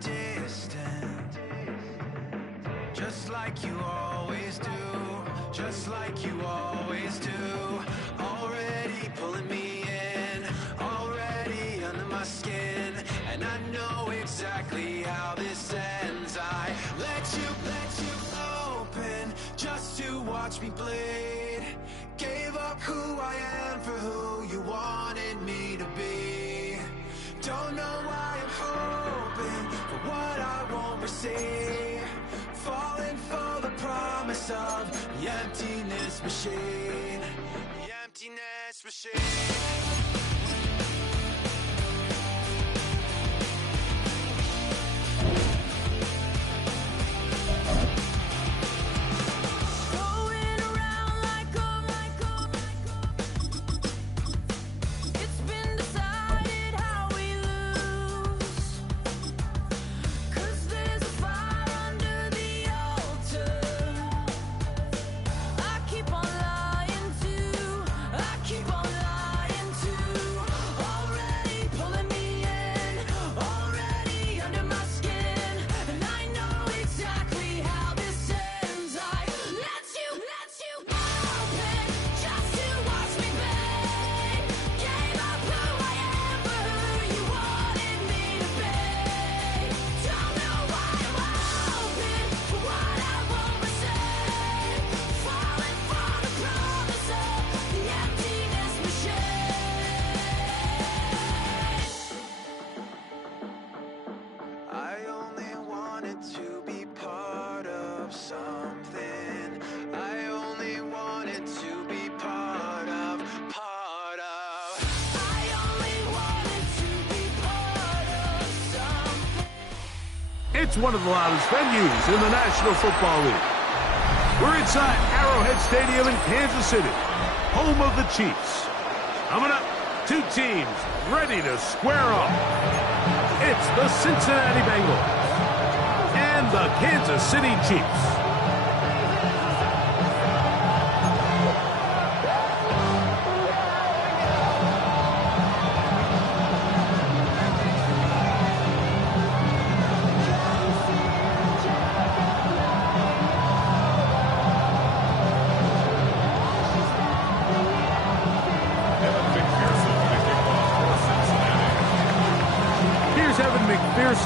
distant, just like you always do, just like you always do. Already pulling me in, already under my skin, and I know exactly how this ends. I let you open just to watch me bleed. Gave up who I am for who you wanted me to be. Don't know why I'm hoping for what I won't receive. Falling for the promise of the emptiness machine. The emptiness machine. It's one of the loudest venues in the National Football League. We're inside Arrowhead Stadium in Kansas City, home of the Chiefs. Coming up, two teams ready to square off. It's the Cincinnati Bengals and the Kansas City Chiefs.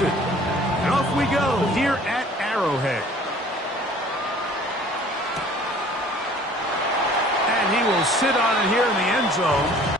And off we go here at Arrowhead. And he will sit on it here in the end zone.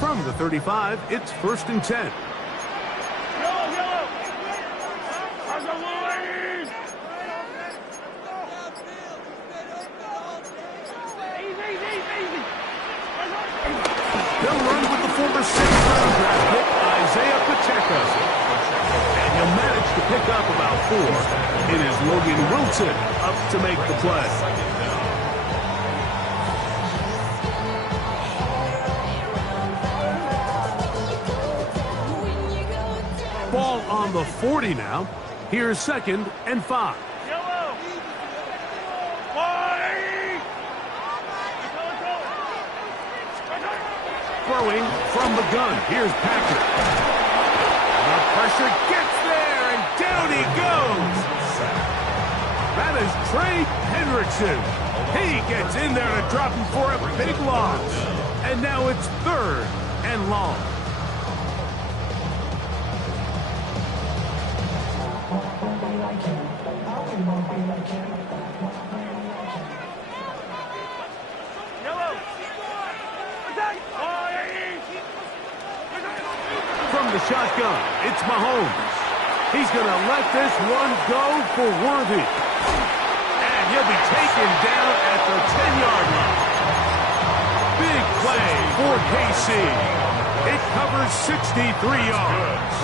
From the 35, it's 1st and 10. They'll run with the former 6th-round draft pick, Isaiah Pacheco. And he'll manage to pick up about 4. It is Logan Wilson up to make the play. Ball on the 40 now. Here's 2nd and 5. Throwing from the gun. Here's Patrick. The pressure gets there, and down he goes. That is Trey Hendrickson. He gets in there to drop him for a big loss. And now it's 3rd and long. From the shotgun, it's Mahomes. He's going to let this one go for Worthy. And he'll be taken down at the 10-yard line. Big play for KC. It covers 63 yards.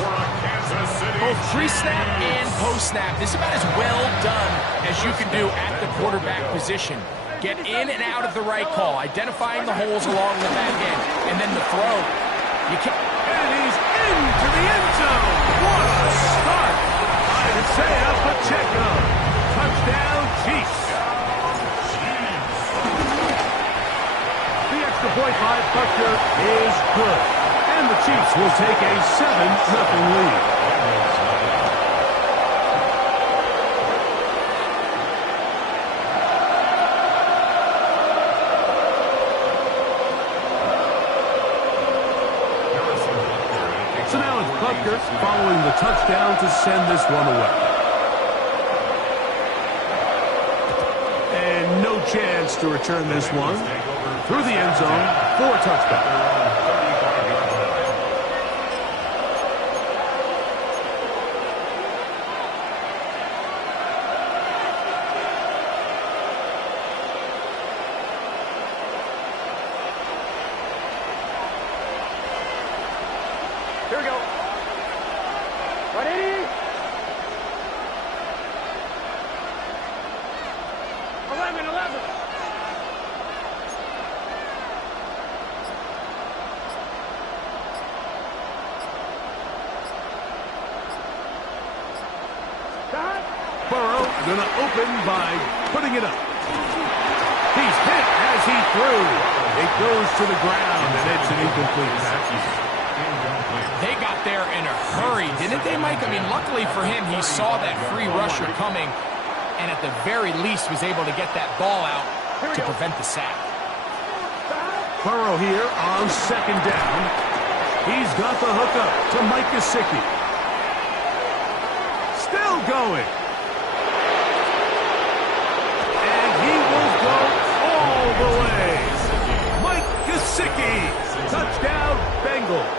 Both pre-snap and post-snap. This is about as well done as you can do at the quarterback position. Get in and out of the right call, identifying the holes along the back end, and then the throw. You can't. And he's into the end zone. What a start. Isaiah Pacheco. Touchdown, Chiefs. The extra point by Butker is good. And the Chiefs will take a 7-0 lead. So now it's Butker following the touchdown to send this one away. And no chance to return this one through the end zone for a touchdown. Here we go. 180. 11. Burrow going to open by putting it up. He's hit as he threw. It goes to the ground, and it's an incomplete pass. They got there in a hurry, didn't they, Mike? I mean, luckily for him, he saw that free rusher coming, and at the very least was able to get that ball out to prevent the sack. Burrow here on 2nd down. He's got the hookup to Mike Gesicki. Still going. And he will go all the way. Mike Gesicki. Touchdown, Bengals.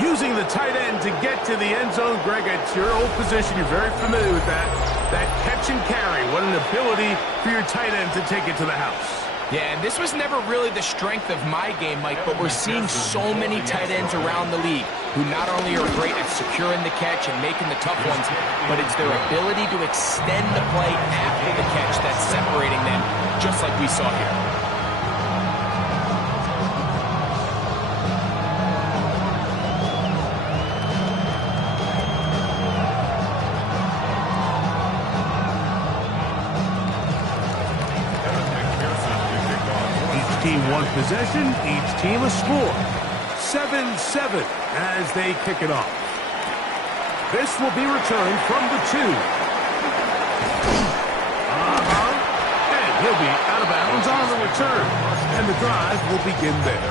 Using the tight end to get to the end zone, Greg, it's your old position. You're very familiar with that. That catch and carry. What an ability for your tight end to take it to the house. Yeah, and this was never really the strength of my game, Mike, but we're seeing so many tight ends around the league who not only are great at securing the catch and making the tough ones, but it's their ability to extend the play after the catch that's separating them, just like we saw here. Team one possession, each team a score. 7-7 as they kick it off. This will be returned from the 2. And he'll be out of bounds on the return. And the drive will begin there.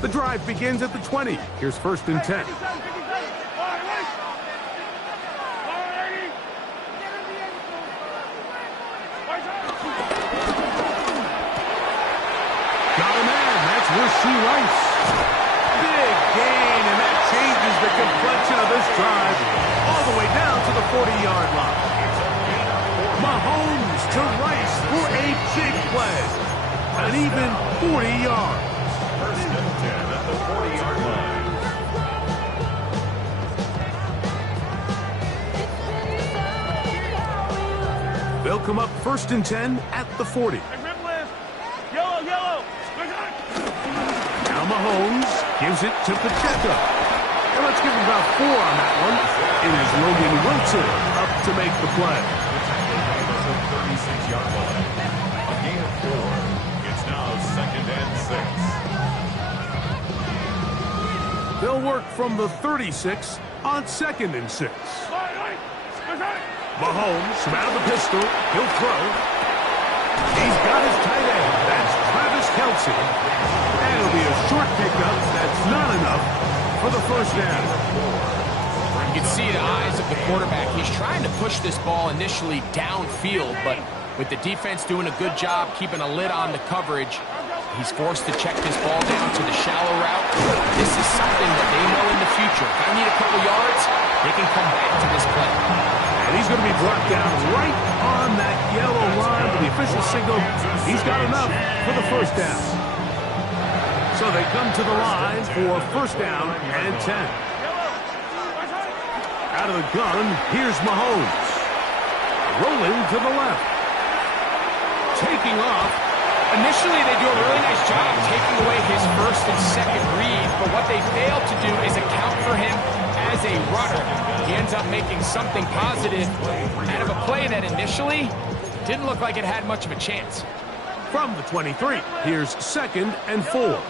The drive drive begins at the 20. Here's 1st and 10. She Rice. Big gain, and that changes the complexion of this drive all the way down to the 40-yard line. Mahomes to Rice for a big play. An even 40 yards. 1st and 10 at the 40-yard line. They'll come up 1st and 10 at the 40. Now Mahomes gives it to Pacheco. And let's give him about 4 on that one. It is Logan Wilson up to make the play. The 36-yard line. A gain of 4. It's now 2nd and 6. They'll work from the 36 on 2nd and 6. Mahomes from out of the pistol. He'll throw. He's got his tight end. That's Travis Kelce. And it'll be a short pickup. That's not enough for the 1st down. You can see the eyes of the quarterback. He's trying to push this ball initially downfield, but with the defense doing a good job keeping a lid on the coverage, he's forced to check this ball down to the shallow route. This is something that they know in the future. If I need a couple yards, they can come back to this play. And he's going to be brought down right on that yellow line, but the official signal, he's got enough for the 1st down. So they come to the line for 1st down and 10. Out of the gun, here's Mahomes. Rolling to the left. Taking off. Initially, they do a really nice job taking away his 1st and 2nd read, but what they fail to do is account for him as a runner. He ends up making something positive out of a play that initially didn't look like it had much of a chance. From the 23, here's 2nd and 4.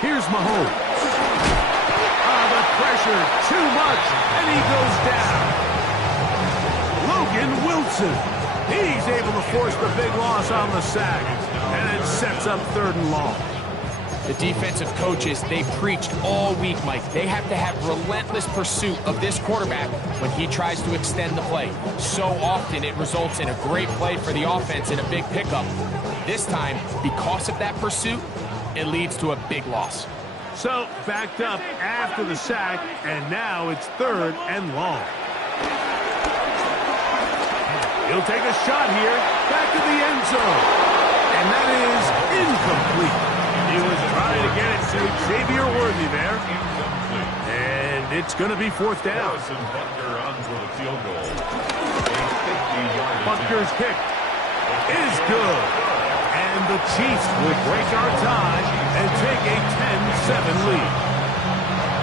Here's Mahomes. The pressure, too much, and he goes down. Logan Wilson. He's able to force the big loss on the sack, and it sets up 3rd and long. The defensive coaches, they preached all week, Mike. They have to have relentless pursuit of this quarterback when he tries to extend the play. So often it results in a great play for the offense and a big pickup. This time, because of that pursuit, it leads to a big loss. So, backed up after the sack, and now it's 3rd and long. He'll take a shot here, back to the end zone. And that is incomplete. He was trying to get it to Xavier Worthy there. And it's going to be 4th down. Butker's kick is good. And the Chiefs will break our tie and take a 10-7 lead.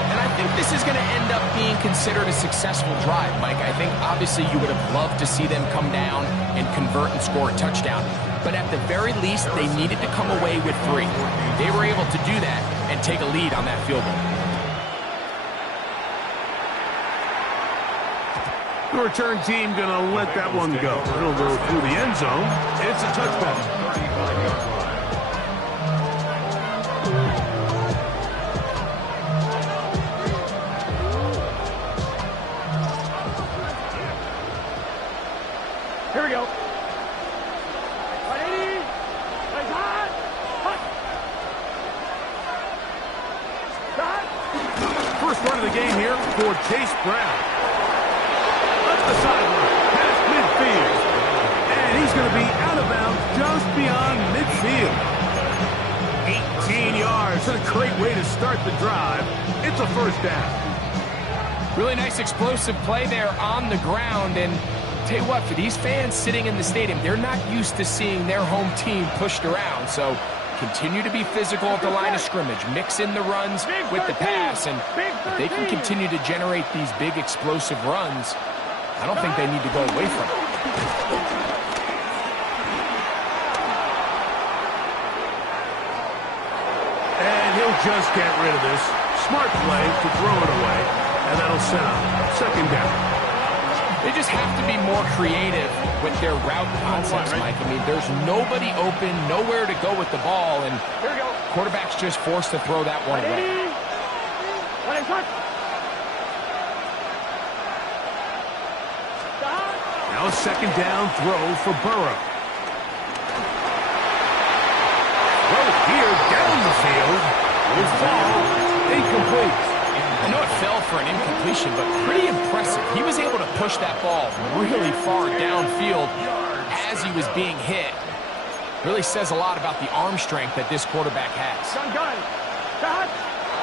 And I think this is going to end up being considered a successful drive, Mike. I think obviously you would have loved to see them come down and convert and score a touchdown. But at the very least, they needed to come away with 3. They were able to do that and take a lead on that field goal. The return team going to let that one go. It'll go through the end zone. It's a touchback. Here we go. First run of the game here for Chase Brown. Up the sideline, past midfield. And he's going to be out of bounds just beyond midfield. 18 yards. What a great way to start the drive. It's a 1st down. Really nice explosive play there on the ground. And tell you what, for these fans sitting in the stadium, they're not used to seeing their home team pushed around. So continue to be physical at the line of scrimmage. Mix in the runs with the pass. And if they can continue to generate these big explosive runs, I don't think they need to go away from it. And he'll just get rid of this. Smart play to throw it away. And that'll set up 2nd down. They just have to be more creative with their route concepts, Mike. I mean, there's nobody open, nowhere to go with the ball, and quarterback's just forced to throw that one away. Now a second down throw for Burrow. Throw here down the field. Will fall. Incomplete. I know it fell for an incompletion, but pretty impressive. He was able to push that ball really far downfield as he was being hit. Really says a lot about the arm strength that this quarterback has.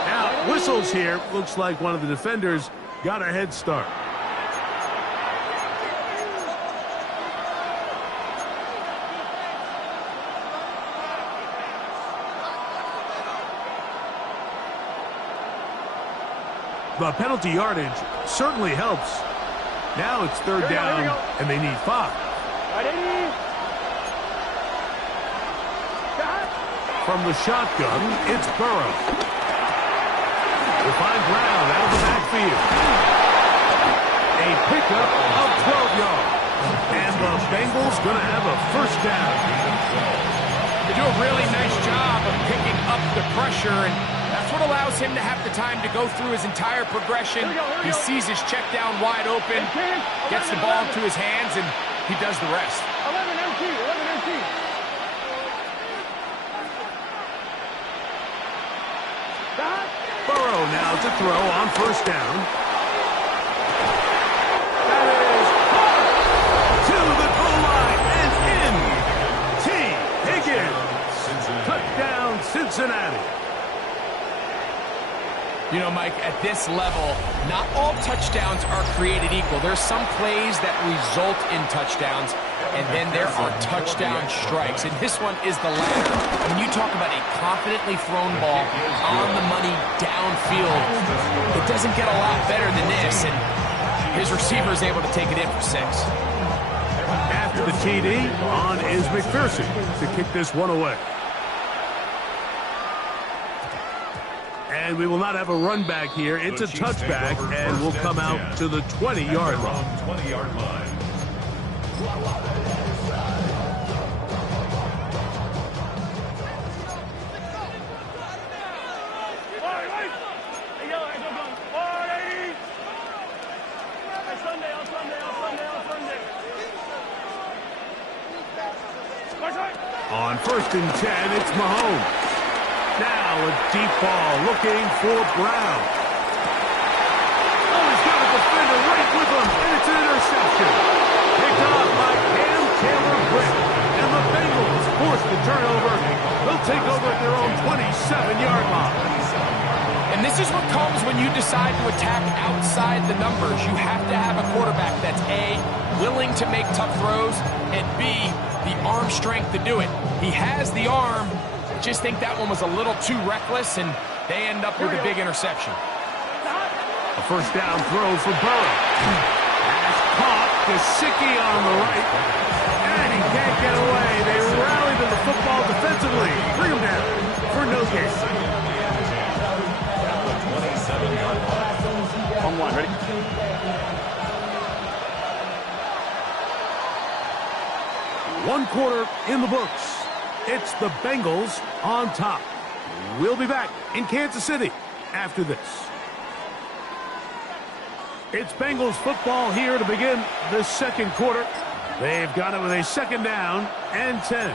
Now, whistles here. Looks like one of the defenders got a head start. The penalty yardage certainly helps. Now it's third down, and they need 5. From the shotgun, it's Burrow. They find Brown out of the backfield. A pickup of 12 yards. And the Bengals going to have a first down. They do a really nice job of picking up the pressure, and that's what allows him to have the time to go through his entire progression. He sees his check down wide open, gets the ball into his hands, and he does the rest. 11 empty. Burrow now to throw on first down. That is to the goal line and in. T. Higgins. Touchdown, Cincinnati. You know, Mike, at this level, not all touchdowns are created equal. There's some plays that result in touchdowns, and then there are touchdown strikes. And this one is the latter. When you talk about a confidently thrown ball on the money downfield, it doesn't get a lot better than this, and his receiver is able to take it in for 6. After the TD, on is McPherson to kick this one away. And we will not have a run back here. It's a touchback, and we'll come out to the 20-yard line. 20-yard line. On first and 10, it's Mahomes. Now a deep ball looking for Brown. Oh, he's got a defender right with him, and it's an interception. Picked off by Cam Taylor-Britt. And the Bengals force the turnover. They'll take over at their own 27-yard line. And this is what comes when you decide to attack outside the numbers. You have to have a quarterback that's A, willing to make tough throws, and B, the arm strength to do it. He has the arm. Just think that one was a little too reckless, and they end up with a big interception. A first down throw for Burrow. Pass caught. Gesicki on the right. And he can't get away. They rally to the football defensively. Bring him down for no gain. On 1, ready? One quarter in the books. It's the Bengals on top. We'll be back in Kansas City after this. It's Bengals football here to begin the second quarter. They've got it with a second down and 10.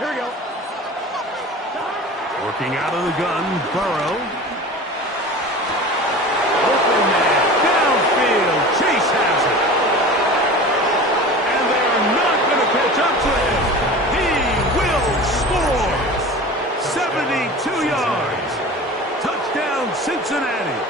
Here we go. Working out of the gun, Burrow. Open man, downfield, Chase has it. And they're not going to catch up to him. He will score. 72 yards. Touchdown, Cincinnati.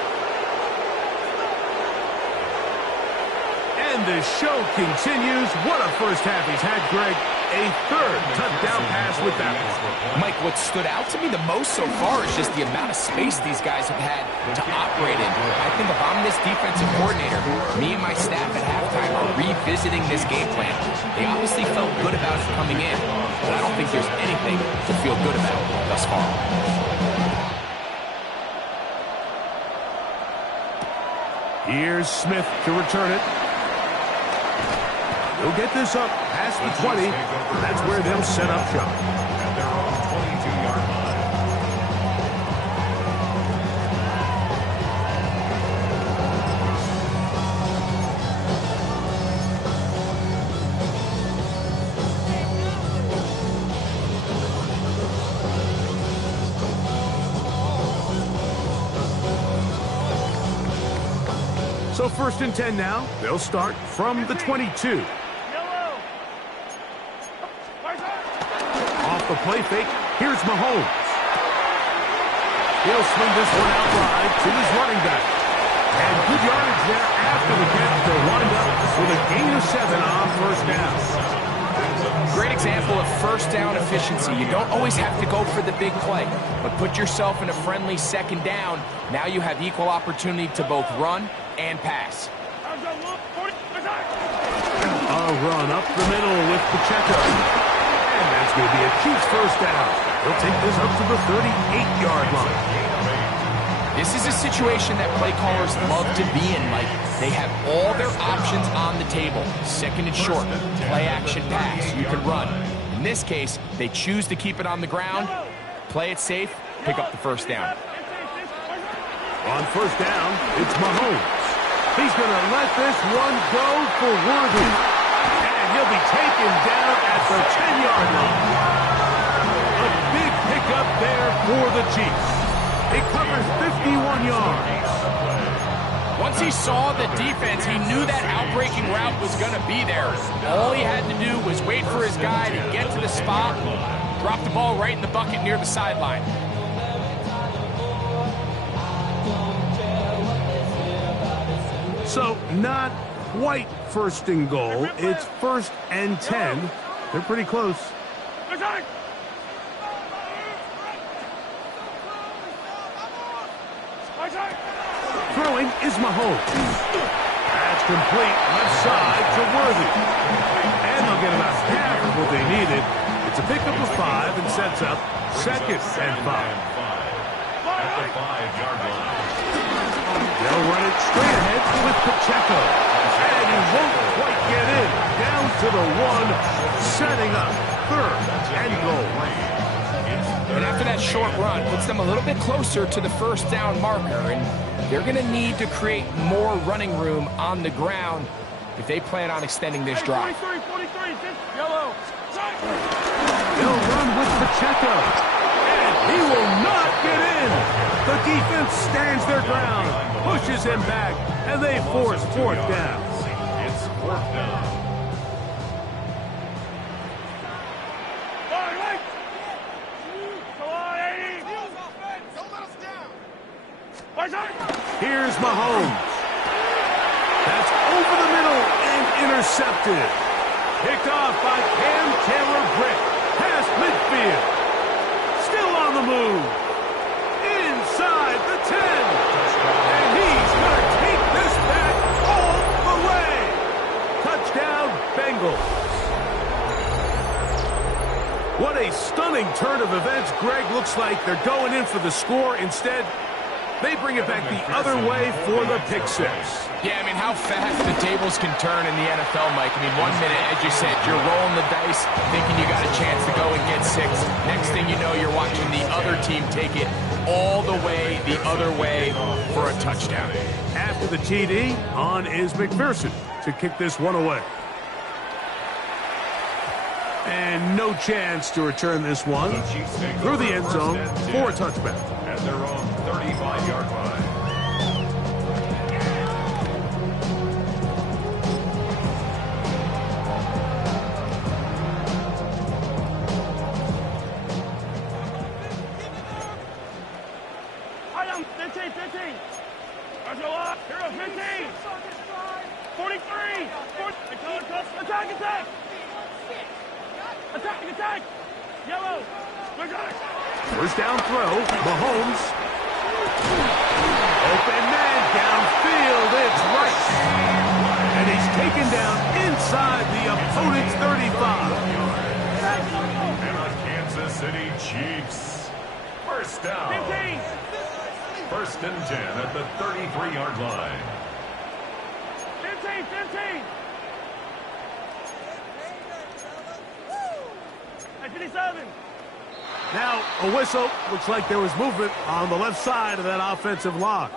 And the show continues. What a first half he's had, Greg. A third touchdown pass with that one. Mike, what stood out to me the most so far is just the amount of space these guys have had to operate in. I think if I'm this defensive coordinator, me and my staff at halftime are revisiting this game plan. They obviously felt good about it coming in, but I don't think there's anything to feel good about thus far. Here's Smith to return it. He'll get this up past the 20. That's where they'll set up shop. At their own 22-yard line. So 1st and 10 now. They'll start from the 22. Off the play fake, here's Mahomes. He'll swing this one out wide to his running back. And good yardage there after the catch. They'll wind up with a gain of 7 on 1st down. Great example of first down efficiency. You don't always have to go for the big play, but put yourself in a friendly 2nd down. Now you have equal opportunity to both run and pass. A run up the middle with Pacheco. And that's going to be a Chiefs first down. They'll take this up to the 38-yard line. This is a situation that play callers love to be in, Mike. They have all their options on the table. 2nd and short, play action pass. You can run. In this case, they choose to keep it on the ground, play it safe, pick up the first down. On 1st down, it's Mahomes. He's going to let this one go for Worthy. And he'll be taken down at the 10-yard line. A big pickup there for the Chiefs. It covers 51 yards. Once he saw the defense, he knew that outbreaking route was going to be there. All he had to do was wait for his guy to get to the spot, drop the ball right in the bucket near the sideline. So not quite 1st and goal. It's 1st and 10. They're pretty close. Throwing is Mahomes. That's complete left side to Worthy. And they'll get about half of what they needed. It's a pickup of 5 and sets up 2nd and 5. At the 5-yard line. They'll run it straight ahead with Pacheco. And he won't quite get in. Down to the 1, setting up 3rd and goal. And after that short run, puts them a little bit closer to the first down marker. And they're going to need to create more running room on the ground if they plan on extending this drive. 43, yellow. They'll run with Pacheco. And he will not get in. The defense stands their ground, pushes him back, and they force 4th down. It's 4th down. Here's Mahomes. That's over the middle and intercepted. Picked off by Cam Taylor-Britt. Past midfield. Still on the move. Inside the 10. And he's going to take this back all the way. Touchdown, Bengals. What a stunning turn of events. Greg, looks like they're going in for the score. Instead, they bring it back the other way for the pick 6. Yeah, I mean, how fast the tables can turn in the NFL, Mike. I mean, 1 minute, as you said, you're rolling the dice, thinking you got a chance to go and get 6. Next thing you know, you're watching the other team take it all the way the other way for a touchdown. After the TD, on is McPherson to kick this one away. And no chance to return this one through the end zone for a touchback. At their own 35-yard line. Item 15. That's a lot. Here, 15. 43. Attack, attack! Yellow! We got it! First down throw, Mahomes. Open man downfield, it's Rice. And he's taken down inside the opponent's 35. And on Kansas City Chiefs. First down. 15! First and 10 at the 33-yard line. 15, 15! At 57! Now, a whistle. Looks like there was movement on the left side of that offensive line.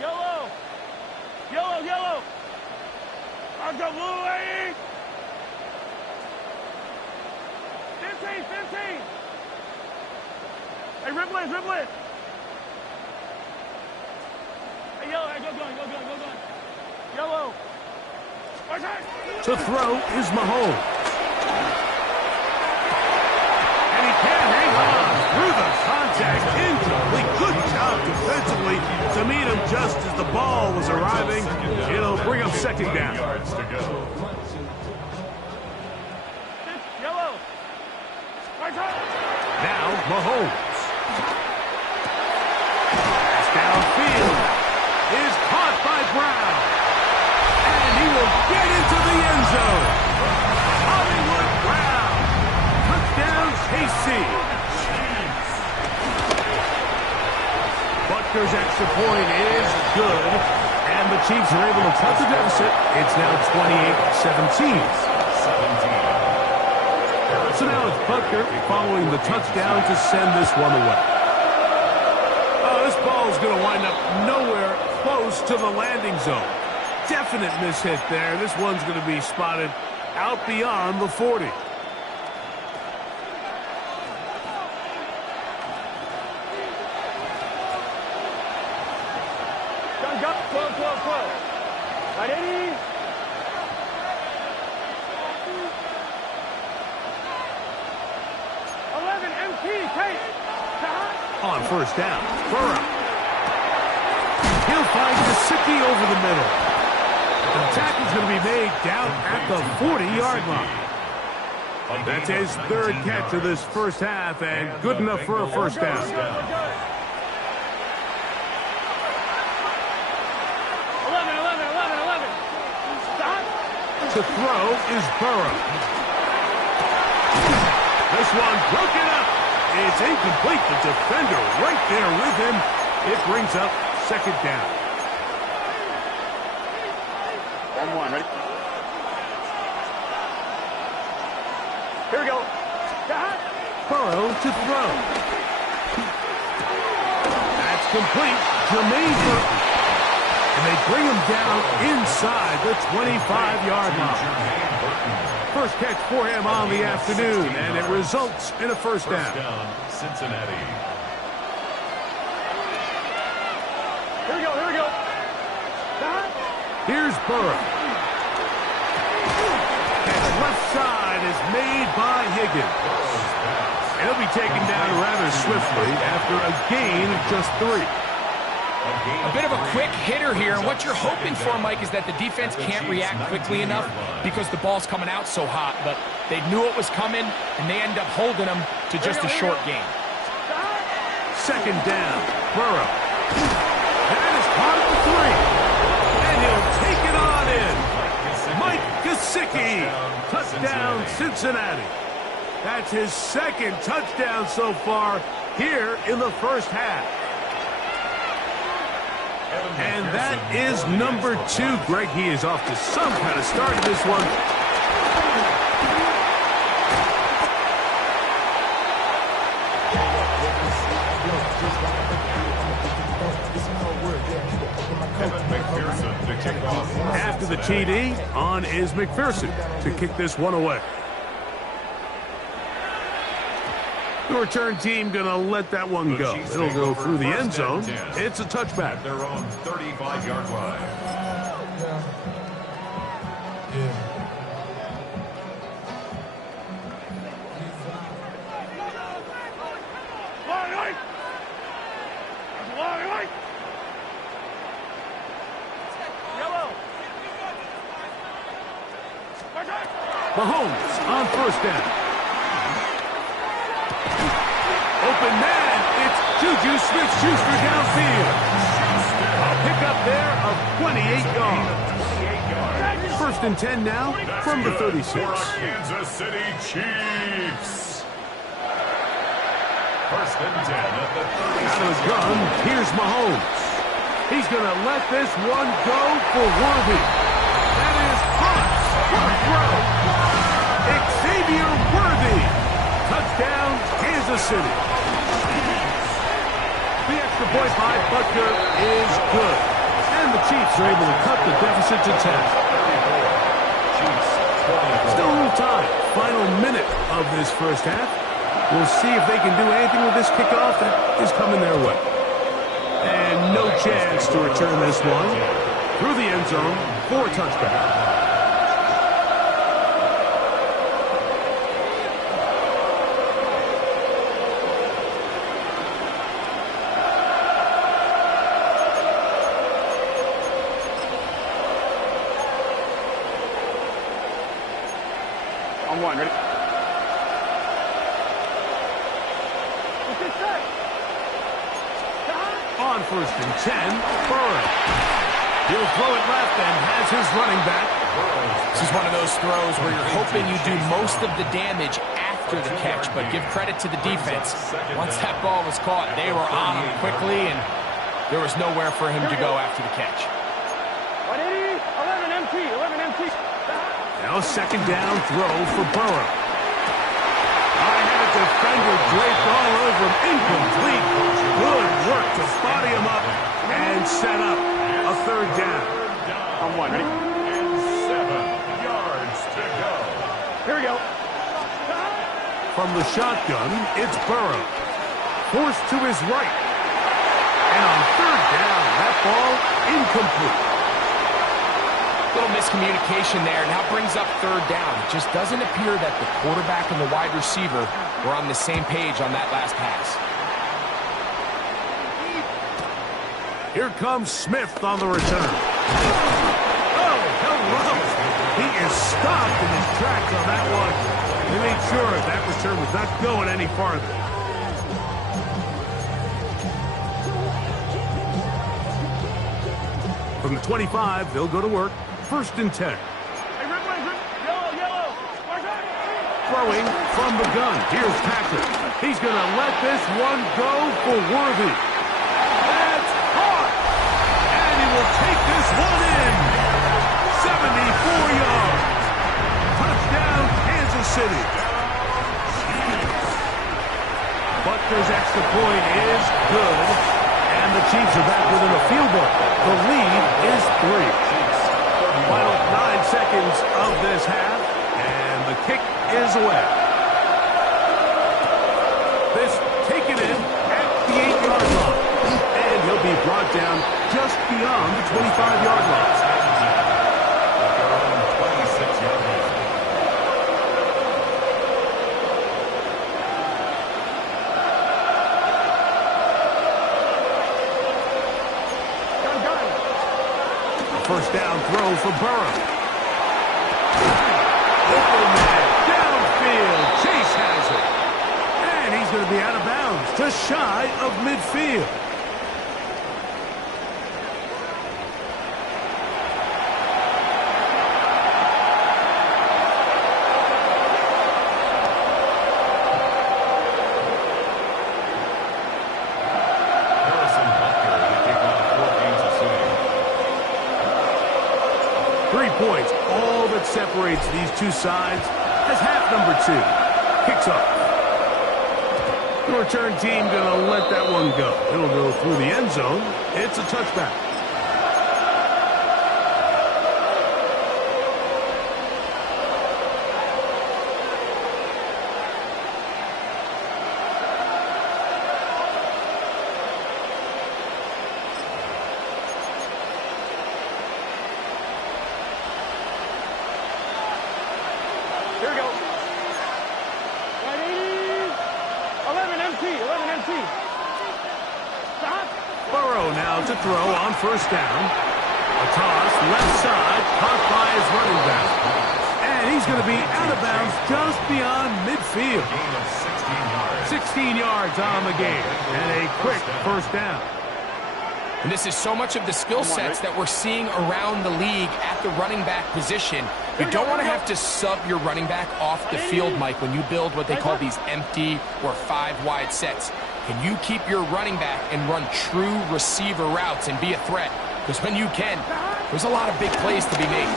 Yellow! Yellow, yellow! I got blue lady! 15, 15! Hey, Ripley, Ripley! Hey, yellow, hey, go going. Yellow! To throw is Mahomes. And he can hang on through the contact. Incomplete. Good job defensively to meet him just as the ball was arriving. It'll bring up second down. Yards to go. Yellow! Now Mahomes. Pass downfield is caught by Brown. And he will get into the end zone. Hollywood Brown. Touchdown, KC. Butker's extra point is good. And the Chiefs are able to cut the deficit. It's now 28-17. So now it's Butker following the touchdown to send this one away. Oh, this ball is going to wind up nowhere close to the landing zone. Definite mishit there. This one's going to be spotted out beyond the 40. Guns up, 12, 12, 12. Ready? On first down, Burrow. He'll find Wukescuit over the middle. The tackle's going to be made down at the 40-yard line. That's his third catch of this first half, and good enough for a first down. 11, 11, 11. Stop. To throw is Burrow. This one broken up. It's incomplete. The defender right there with him. It brings up second down. 1-1, ready? Here we go. Burrow to throw. That's complete. Jermaine Burton. And they bring him down inside the 25-yard line. First catch for him on the afternoon, and it results in a first down. Cincinnati. Here we go. Here's Burrow. Catch left side is made by Higgins. And he'll be taken down rather swiftly after a gain of just 3. A bit of a quick hitter here, and what you're hoping for, Mike, is that the defense can't react quickly enough because the ball's coming out so hot, but they knew it was coming, and they end up holding them to just a short gain. Second down, Burrow. That is caught at the 3. And he'll take it on in. Mike Gesicki, touchdown Cincinnati. That's his second touchdown so far here in the first half. And that is number 2. Greg, he is off to some kind of start in this one. After the TD, on is McPherson to kick this one away. The return team going to let that one go. It'll go through the end zone. It's a touchback. Their own 35-yard line. Mahomes on first down. Open man. It's Juju Smith-Schuster downfield. A pickup there of 28 yards. First and 10 now from the 36. Kansas City Chiefs. First and 10 at the 36. Out of the gun, here's Mahomes. He's going to let this one go for Worthy. That is hot. What a throw. Xavier Worthy. Touchdown, Kansas City. The extra point by Butker is good. And the Chiefs are able to cut the deficit to 10. Still a little time. Final minute of this first half. We'll see if they can do anything with this kickoff that is coming their way. And no chance to return this one through the end zone for a touchback. On one, ready? On first and 10, Burrow. He'll throw it left and has his running back. This is one of those throws where you're hoping you do most of the damage after the catch, but give credit to the defense. Once that ball was caught, they were on him quickly, and there was nowhere for him to go after the catch. 180, 11 MT, 11 MT. Now second down throw for Burrow. I had a defender draped all over him. Incomplete. Good work to body him up and set up a third down. On one, ready? And 7 yards to go. Here we go. From the shotgun, it's Burrow. Forced to his right. And on third down, that ball incomplete. Little miscommunication there. Now brings up third down. It just doesn't appear that the quarterback and the wide receiver were on the same page on that last pass. Here comes Smith on the return. Oh, hello. He is stopped in his tracks on that one. They made sure that return was not going any farther. From the 25, they'll go to work. First and 10. Yellow. Throwing from the gun. Here's Patrick. He's going to let this one go for Worthy. That's hot. And he will take this one in. 74 yards. Touchdown, Kansas City. Butker's extra point is good. And the Chiefs are back within a field goal. The lead is 3. Final 9 seconds of this half, and the kick is away. This taken in at the 8-yard line, and he'll be brought down just beyond the 25-yard line. 26-yard line. First down throw for Burrow. Open man, downfield. Chase has it. And he's going to be out of bounds, just shy of midfield. Points, all that separates these two sides as half number 2 kicks off. The return team going to let that one go. It'll go through the end zone. It's a touchback. Here we go. 180, 11 MT. Stop. Burrow now to throw on first down. A toss left side, caught by his running back. And And he's going to be out of bounds just beyond midfield. Gain of 16 yards. 16 yards on the game. And a quick first down. And this is so much of the skill sets that we're seeing around the league at the running back position. You don't want to have to sub your running back off the field, Mike, when you build what they call these empty or 5-wide sets. Can you keep your running back and run true receiver routes and be a threat? Because when you can, there's a lot of big plays to be made.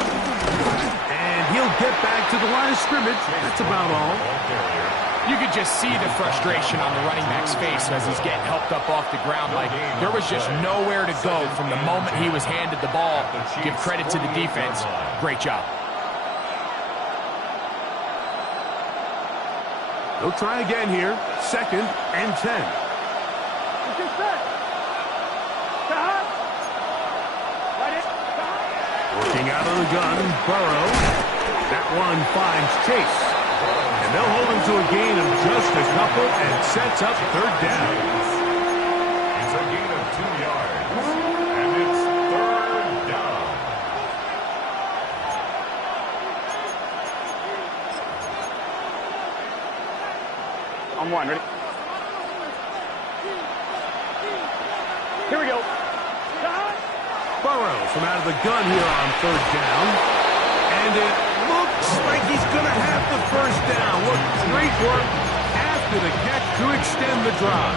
And he'll get back to the line of scrimmage. That's about all. You could just see the frustration on the running back's face as he's getting helped up off the ground. Like, there was just nowhere to go from the moment he was handed the ball. Give credit to the defense. Great job. They'll try again here. 2nd and 10. Working out of the gun, Burrow. That one finds Chase. And they'll hold him to a gain of just a couple and sets up 3rd down. It's a gain of 2 yards. And it's 3rd down. On one, ready? Here we go. Burrow from out of the gun here on 3rd down. And it looks like he's going to have the 1st down. What great work after the catch to extend the drive.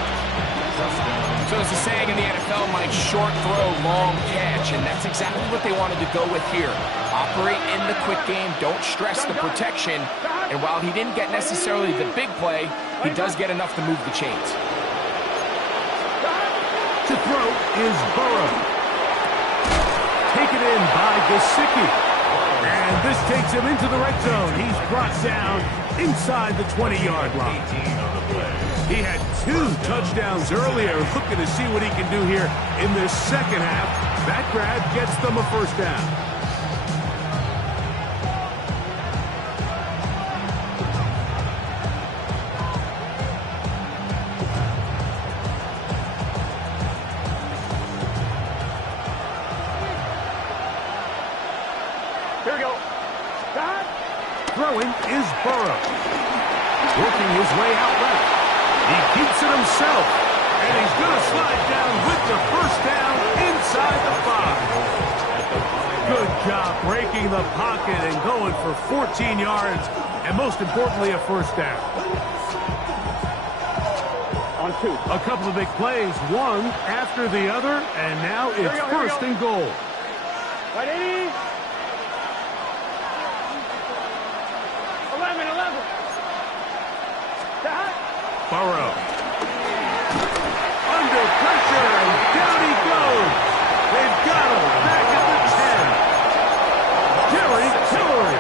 So there's a saying in the NFL, Mike, short throw, long catch, and that's exactly what they wanted to go with here. Operate in the quick game, don't stress the protection, and while he didn't get necessarily the big play, he does get enough to move the chains. To throw is Burrow. Taken in by Wukescuit. And this takes him into the red zone. He's brought down inside the 20-yard line. He had 2 touchdowns earlier, looking to see what he can do here in this 2nd half. That grab gets them a 1st down. Here we go. Throwing is Burrow. Working his way out left. He keeps it himself. And he's going to slide down with the 1st down inside the 5. Good job breaking the pocket and going for 14 yards. And most importantly, a 1st down. On 2. A couple of big plays, one after the other. And now it's 1st and goal. Right, 80. 11. Burrow. Under pressure, and down he goes. They've got him back at the 10. Jerry Tillery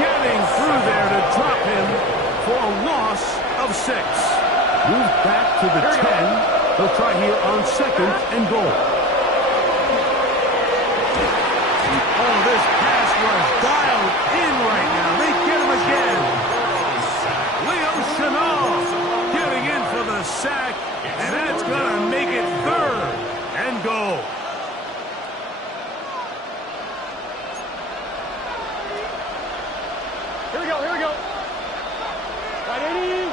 getting through there to drop him for a loss of 6. Move back to the 10. They'll try here on 2nd and goal. Oh, this pass was dialed in right now. They get him again. Leo Chenal getting in for the sack, and that's going to make it 3rd and goal. Here we go. Right, 80.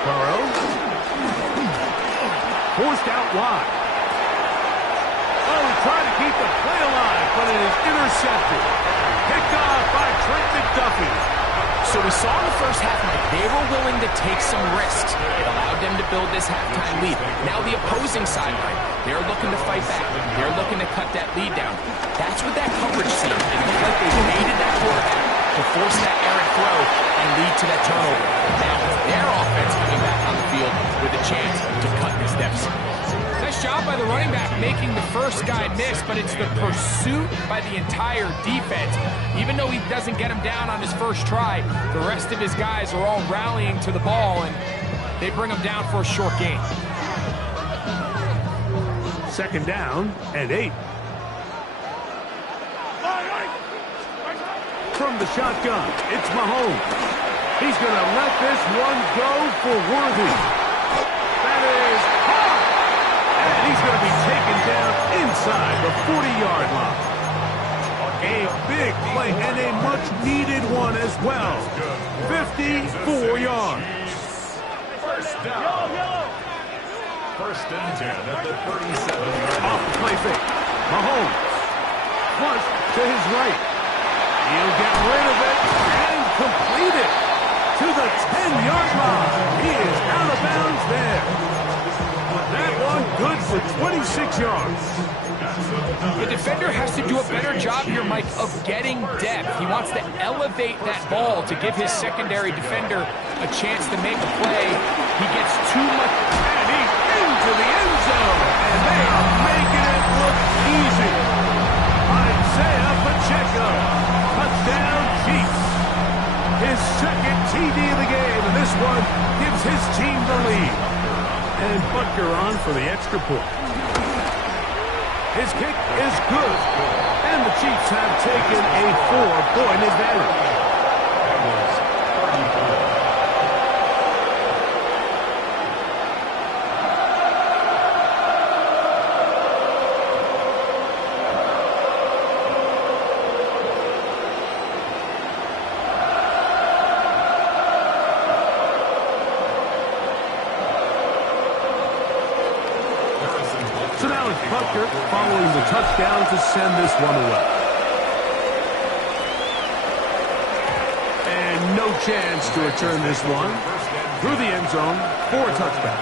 Burrow. Forced out wide. Oh, he tried to keep the play alive, but it is intercepted. Picked off by Trent McDuffie. So we saw in the first half, Mike, they were willing to take some risks. It allowed them to build this halftime lead. Now the opposing sideline, they're looking to fight back. They're looking to cut that lead down. That's what that coverage seemed. It looked like they baited that quarterback to force that errant throw and lead to that turnover. Now it's their offense coming back on the field with a chance to cut this deficit. Nice job by the running back making the first guy miss, but it's the pursuit by the entire defense. Even though he doesn't get him down on his first try, the rest of his guys are all rallying to the ball, and they bring him down for a short gain. 2nd down and 8. From the shotgun, it's Mahomes. He's going to let this one go for Worthy. That is He's going to be taken down inside the 40-yard line. A big play and a much-needed one as well. 54 yards. First down. First and 10 at the 37-yard line. Off the play fake. Mahomes. Flush to his right. He'll get rid of it and complete it to the 10-yard line. He is out of bounds there. That one good for 26 yards. The defender has to do a better job here, Mike, of getting depth. He wants to elevate that ball to give his secondary defender a chance to make a play. He gets too much. And he's into the end zone. And they are making it look easy. Isaiah Pacheco. Touchdown, Chiefs. His second TD of the game, and this one gives his team the lead. And Butker on for the extra point. His kick is good. And the Chiefs have taken a 4-point advantage. So now it's Butker following the touchdown to send this one away. And no chance to return this one through the end zone for a touchback.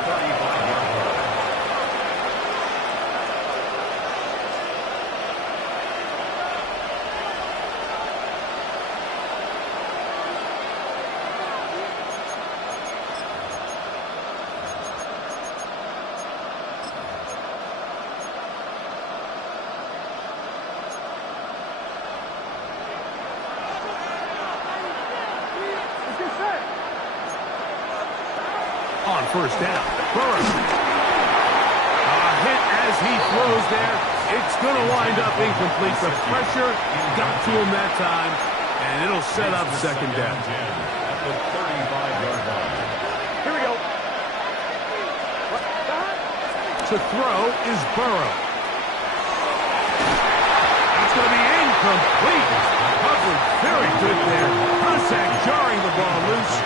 On first down, Burrow. A hit as he throws there. It's going to wind up incomplete. The pressure got to him that time, and it'll set up second down. At the 35-yard line. Here we go. To throw is Burrow. It's going to be incomplete. Coverage very good there. Contact jarring the ball loose,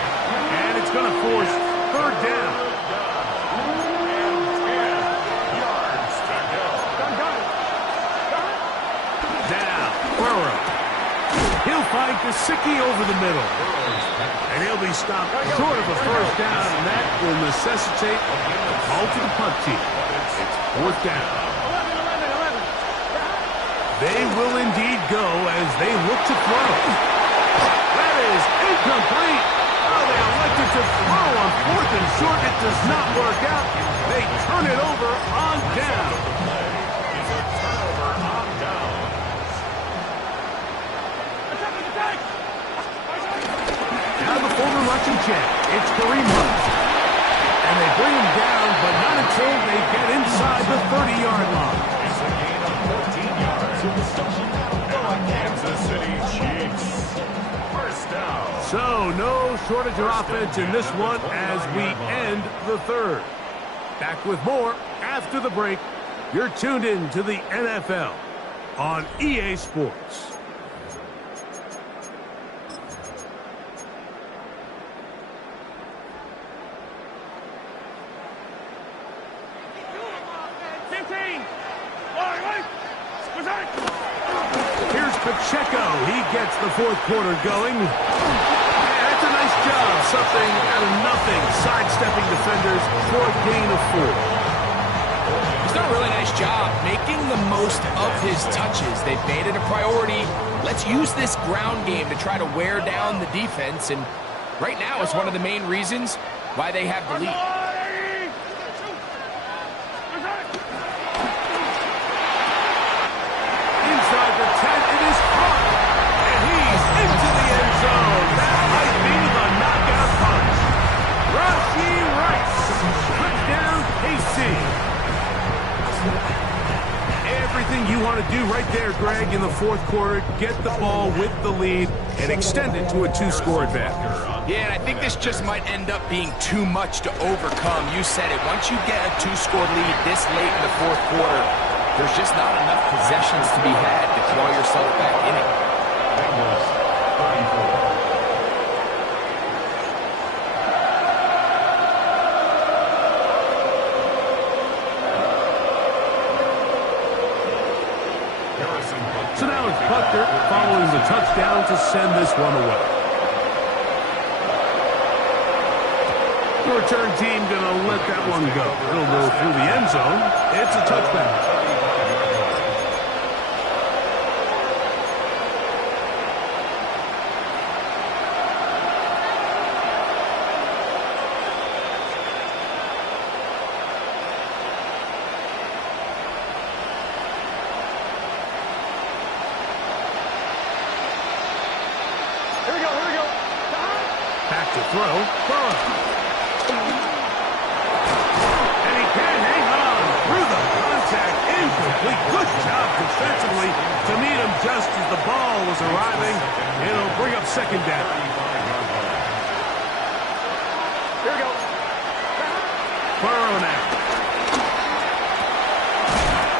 and it's going to force third down. And 10 yards to go. Down, Burrow. He'll find Gesicki over the middle. And he'll be stopped short of a first down, and that will necessitate a call to the punt team. It's fourth down. 11. They will indeed go as they look to throw. That is incomplete. Oh, they elected to throw on fourth and short. It does not work out. They turn it over on down. It's a turnover on downs. Now the former rushing champ. It's Kareem Hunt. And they bring him down, but not until they get inside the 30-yard line. It's a gain of 14 yards. Kansas City Chiefs. First down. So, no shortage of offense in this one as we end the third. Back with more after the break. You're tuned in to the NFL on EA Sports. Here's Pacheco. He gets the fourth quarter going. Yeah, that's a nice job. Something out of nothing. Sidestepping defenders for a gain of 4. He's done a really nice job making the most of his touches. They've made it a priority. Let's use this ground game to try to wear down the defense. And right now, it's one of the main reasons why they have the lead. Inside the 10, it is caught. And he's into the end zone. That might be the knockout punch. Rashee Rice. Touchdown, KC. Everything everything you want to do right there, Greg, in the fourth quarter. Get the ball with the lead and extend it to a 2-score advantage. Yeah, and I think this just might end up being too much to overcome. You said it. Once you get a 2-score lead this late in the fourth quarter, there's just not enough possessions to be had to claw yourself back in it. Bengals 34. So now it's Butker following the touchdown to send this one away. The return team going to let that one go. It'll go through the end zone. It's a touchback. Back to throw. Burrow. And he can hang on through the contact. Incomplete. Good job defensively to meet him just as the ball was arriving. It'll bring up second down. Here we go. Burrow now.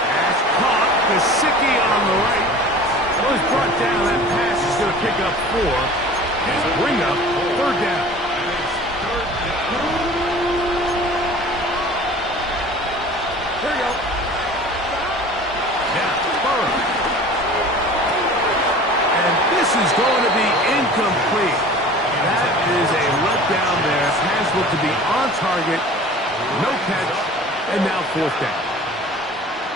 Pass caught. Gesicki on the right. Was brought down. That pass is going to pick up 4. And bring up third down. Here we go. Now, Burrow. And this is going to be incomplete. That is a letdown there. Pass looked to be on target. No catch. And now fourth down.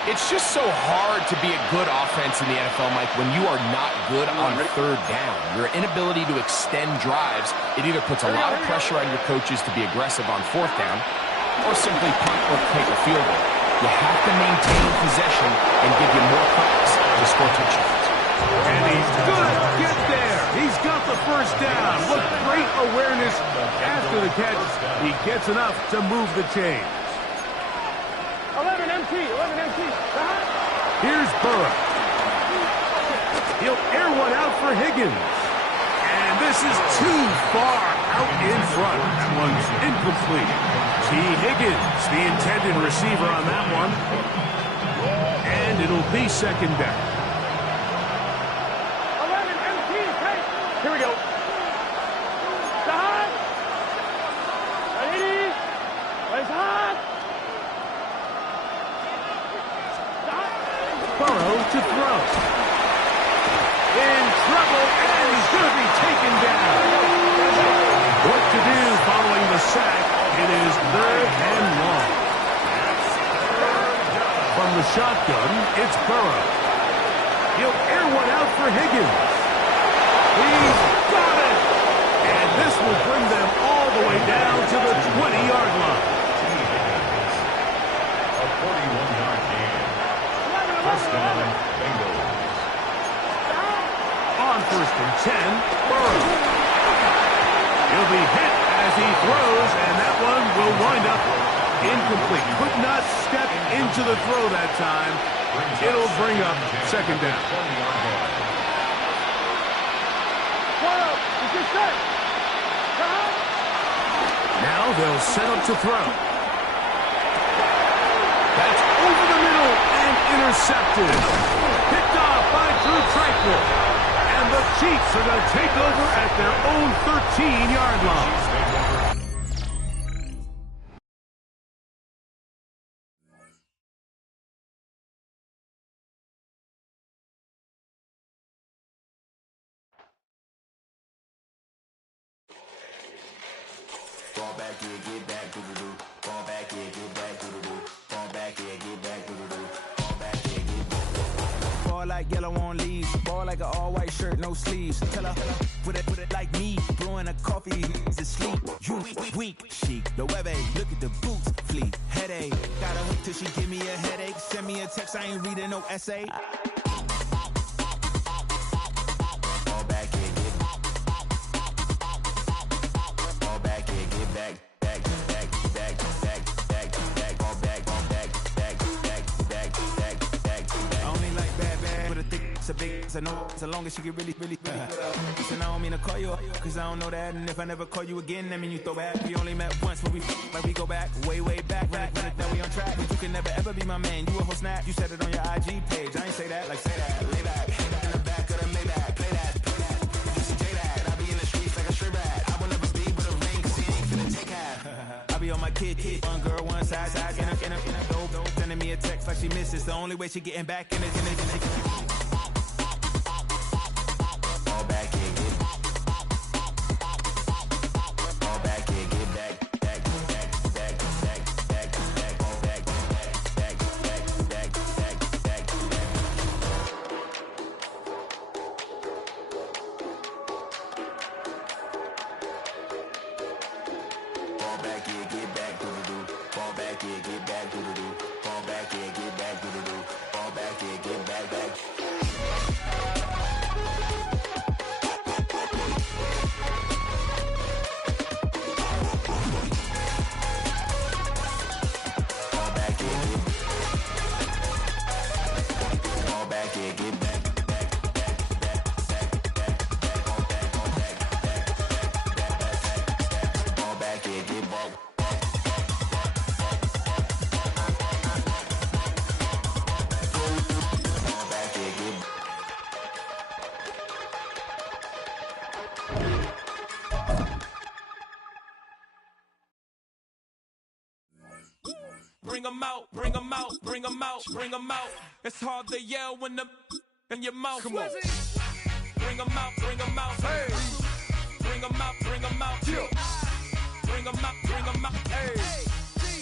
It's just so hard to be a good offense in the NFL, Mike, when you are not good on third down. Your inability to extend drives, it either puts a lot of pressure on your coaches to be aggressive on fourth down or simply punt or take a field goal. You have to maintain possession and give you more cracks to score touchdowns. And he's going to get there. He's got the first down. What great awareness after the catch. He gets enough to move the chains. 11 MT. Here's Burrow. He'll air one out for Higgins. And this is too far out in front. That one's incomplete. T. Higgins, the intended receiver on that one. And it'll be second down. 11 MT. Hey. Here we go. Side. Ready. Raise hard. Burrow to throw. In trouble, and he's going to be taken down. What to do following the sack? It is third and long. From the shotgun, it's Burrow. He'll air one out for Higgins. He's got it! And this will bring them all the way down to the 20-yard line. A 41-yard gain. First down, Bengals. On first and 10, Burrow. He'll be hit as he throws, and that one will wind up incomplete. Could not step into the throw that time. It'll bring up second down. Now they'll set up to throw. That's over the middle and intercepted. Picked off by Drew Tranquil. And the Chiefs are going to take over at their own 13-yard line. Fall back here, get back, doo-doo-doo. Fall back here, get back, doo-doo-doo. Fall back here, get back, doo-doo-doo. Fall back here, get back. Fall like yellow on leaves. Ball like an all-white shirt, no sleeves. Tell her, put it like me. Blowing a coffee, to sleep. You weak, chic. The webby, look at the boots, fleet. Headache, got a hook till she give me a headache. Send me a text, I ain't reading no essay. Fall back here, get back. Fall back here, get back. Back, back, back, back, back, back. Fall back, back, back, back, back, back, back, back. I only it's a big, I know, as long as she can really. Listen, I don't mean to call you up, cause I don't know that. And if I never call you again, that mean you throw back. We only met once, but we go back, way back. Run it that we on track. But you can never ever be my man. You a whole snap, you said it on your IG page. I ain't say that, like say that. Lay back, hang up in the back of the Maybach. Play that. You see J that, I be in the streets like a strip rat. I will never speak with a ring, cause he ain't finna take half. I be on my kid, one girl, one side, in a dope, sending me a text like she misses. The only way she getting back in it. Bring 'em out, bring 'em out, bring 'em out, bring 'em out. It's hard to yell when the in your mouth. Come on. Bring 'em out, bring 'em out. Hey. Bring 'em out, bring 'em out. Yeah. Bring 'em out, bring 'em out. Hey.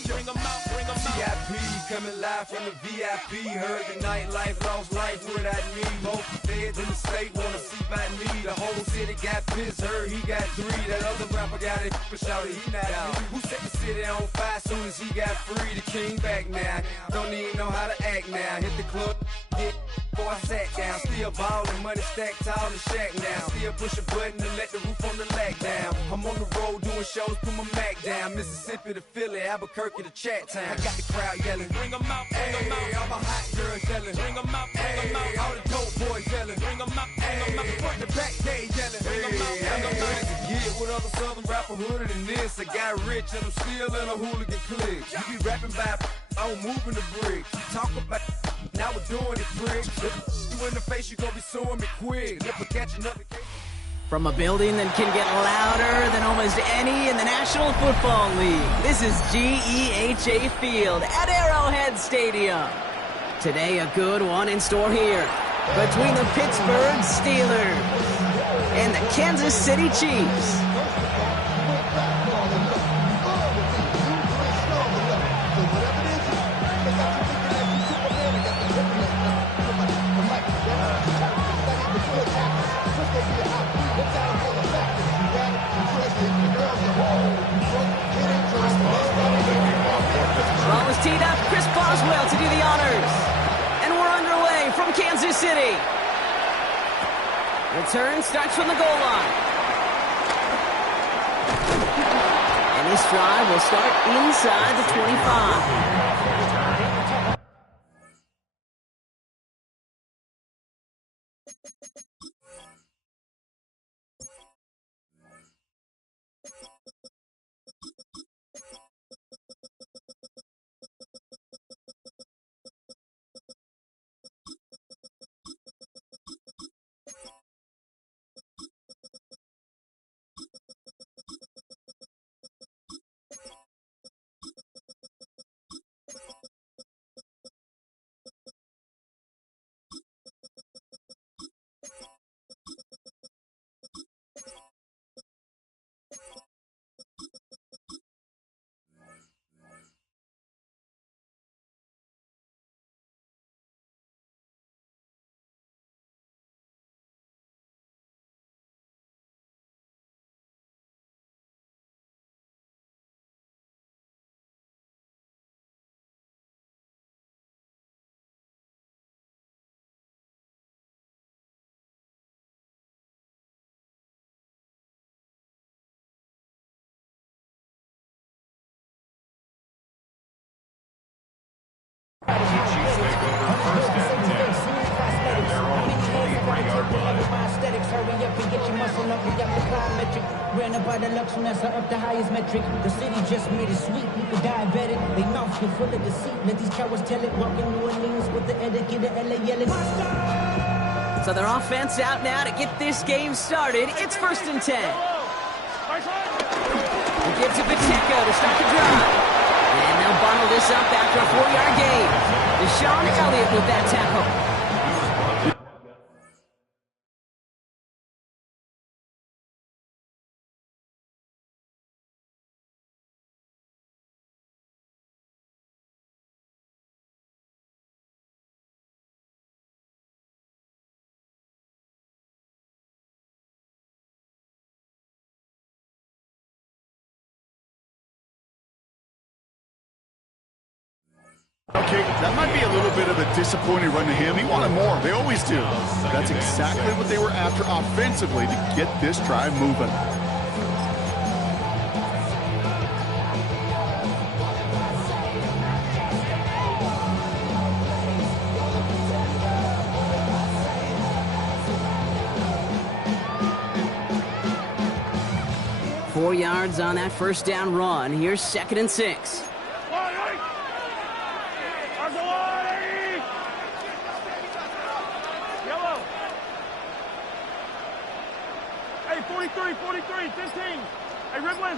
Bring 'em out, bring 'em out. VIP coming live from the VIP. Heard the nightlife, lost life without me. Both feds in the state wanna see by me. The whole city got pissed, heard he got 3. That other rapper got it, but shouted he not out. Who set the city on fire soon as he got free? The king back now, don't even know how to act now. Hit the club, get before I sat down. Still ballin', money stacked tall in shack now. Still push a button to let the roof on the lag down. I'm on the road doing shows, put my Mac down. Mississippi to Philly, Albuquerque to Chat Town. I got the crowd yelling, bring 'em out, bring 'em out. All my hot girls yelling, bring 'em out, bring 'em out. All the dope boys yelling, bring 'em out, bring 'em out. Front the back day yelling, bring 'em out, bring 'em out. Get with other southern rapper hooded than this. I got rich and I'm still in a hooligan clique. You be rapping by, I'm moving the bricks. You talk about, now we're doing it, pricks. You in the face, you gon' be suing me quick. Never catch another case. From a building that can get louder than almost any in the National Football League, this is GEHA Field at Arrowhead Stadium. Today, a good one in store here between the Pittsburgh Steelers and the Kansas City Chiefs. Ball is teed up. Chris Boswell to do the honors. And we're underway from Kansas City. Return starts from the goal line. And this drive will start inside the 25. Pulling up, we got the biometric. Ran up by the Lux when that's up the highest metric. The city just made it sweet. People diabetic. They mouth get full of deceit. Let these cowards tell it. Walking New Orleans with the etiquette of LA yelling. So their offense out now to get this game started. It's 1st and 10. He gives it Pacheco to start the drive. And they'll bottle this up after a 4-yard gain. Deshaun Elliott with that tackle. Okay, that might be a little bit of a disappointing run to him. He wanted more. They always do. That's exactly what they were after offensively to get this drive moving. Four yards on that first down run. Here's 2nd and 6. Yellow. Hey, 43, 15. Hey, Riblets.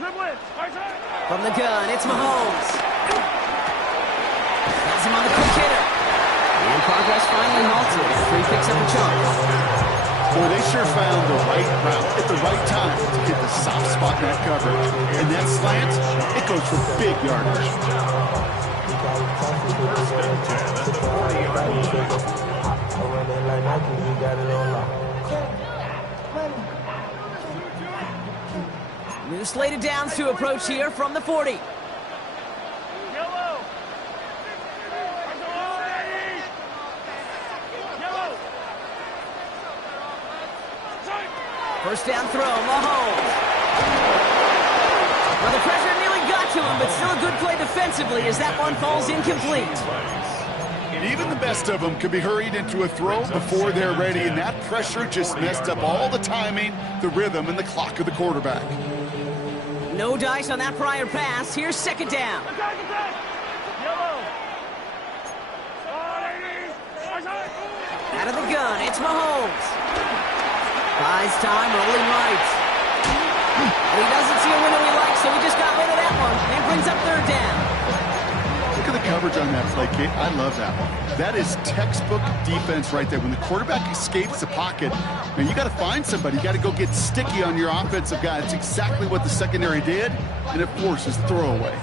From the gun, it's Mahomes. Has him on the quick hitter. And progress finally halted after he picks up a chunk. Boy, they sure found the right route at the right time to hit the soft spot in that coverage. And that slant, it goes for big yardage. 1st and 10 at the 40-yard line. New slated downs to approach here from the 40. Yellow. First down throw, Mahomes. Well, the pressure nearly got to him, but still a good play defensively as that one falls incomplete. Even the best of them could be hurried into a throw before they're ready, and that pressure just messed up all the timing, the rhythm, and the clock of the quarterback. No dice on that prior pass. Here's 2nd down. Out of the gun, it's Mahomes. Buys time, rolling right. And he doesn't see a window he likes, so he just got rid of that one and brings up 3rd down. Look at the coverage on that play, Kate. I love that one. That is textbook defense right there. When the quarterback escapes the pocket, man, you got to find somebody. You got to go get sticky on your offensive guy. It's exactly what the secondary did, and it forces throwaway.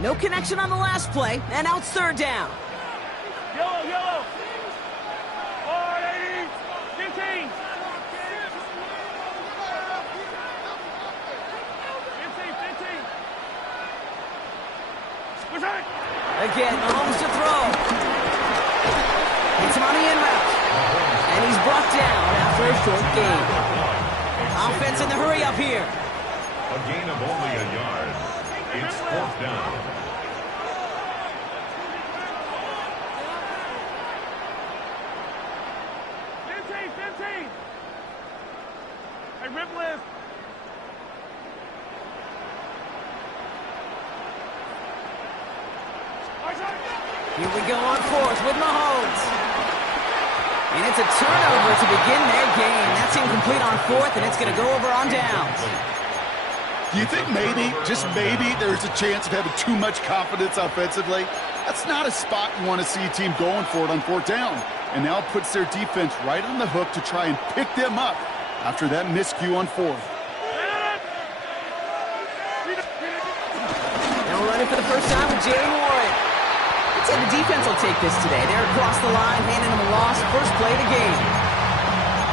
No connection on the last play, and now it's 3rd down. Yellow. 15. Again, Mahomes to throw. It's him on the in route. And he's brought down after a short gain. Offense in the hurry up here. A gain of only a yard. It's 4th down. Hey, Riblets. Here we go on 4th with Mahomes. And it's a turnover to begin their game. That's incomplete on 4th, and it's going to go over on downs. Do you think maybe, just maybe, there's a chance of having too much confidence offensively? That's not a spot you want to see a team going for it on 4th down. And now it puts their defense right on the hook to try and pick them up after that miscue on 4th. Now running for the first time with Jay Warren. I'd say the defense will take this today. They're across the line, handing them a loss. First play of the game.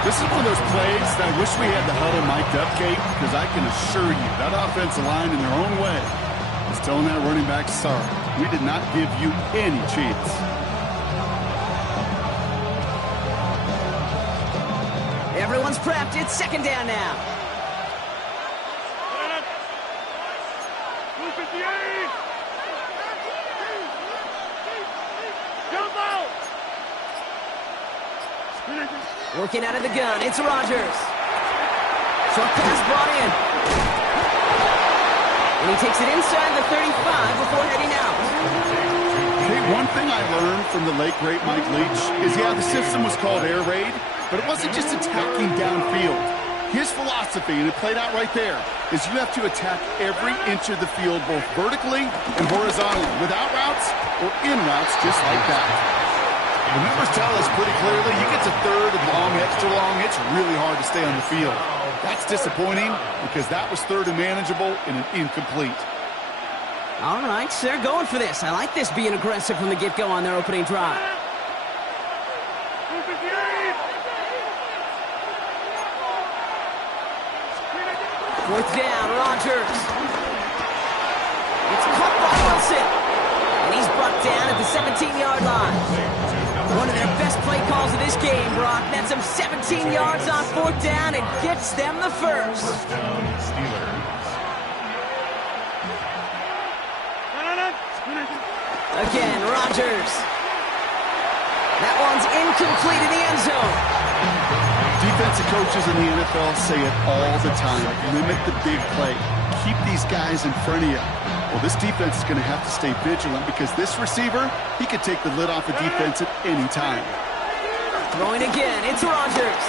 This is one of those plays that I wish we had the huddle mic'd up, Kate, because I can assure you that offensive line in their own way is telling that running back, sorry, we did not give you any chance. Everyone's prepped. It's 2nd down now. Working out of the gun, it's Rodgers. Short pass brought in. And he takes it inside the 35 before heading out. Hey, one thing I learned from the late, great Mike Leach is, yeah, the system was called air raid, but it wasn't just attacking downfield. His philosophy, and it played out right there, is you have to attack every inch of the field, both vertically and horizontally, without routes or in routes, just like that. The numbers tell us pretty clearly, you get to third and long, extra long, it's really hard to stay on the field. That's disappointing because that was third and manageable and an incomplete. All right, so they're going for this. I like this being aggressive from the get-go on their opening drive. Fourth down, Rodgers. It's caught by Wilson. And he's brought down at the 17-yard line. One of their best play calls of this game, Brock. Nets them 17 yards on fourth down and gets them the first. Again, Rodgers. That one's incomplete in the end zone. Defensive coaches in the NFL say it all the time. Limit the big play. Keep these guys in front of you. Well, this defense is going to have to stay vigilant because this receiver, he could take the lid off a defense at any time. Throwing again, it's Rodgers.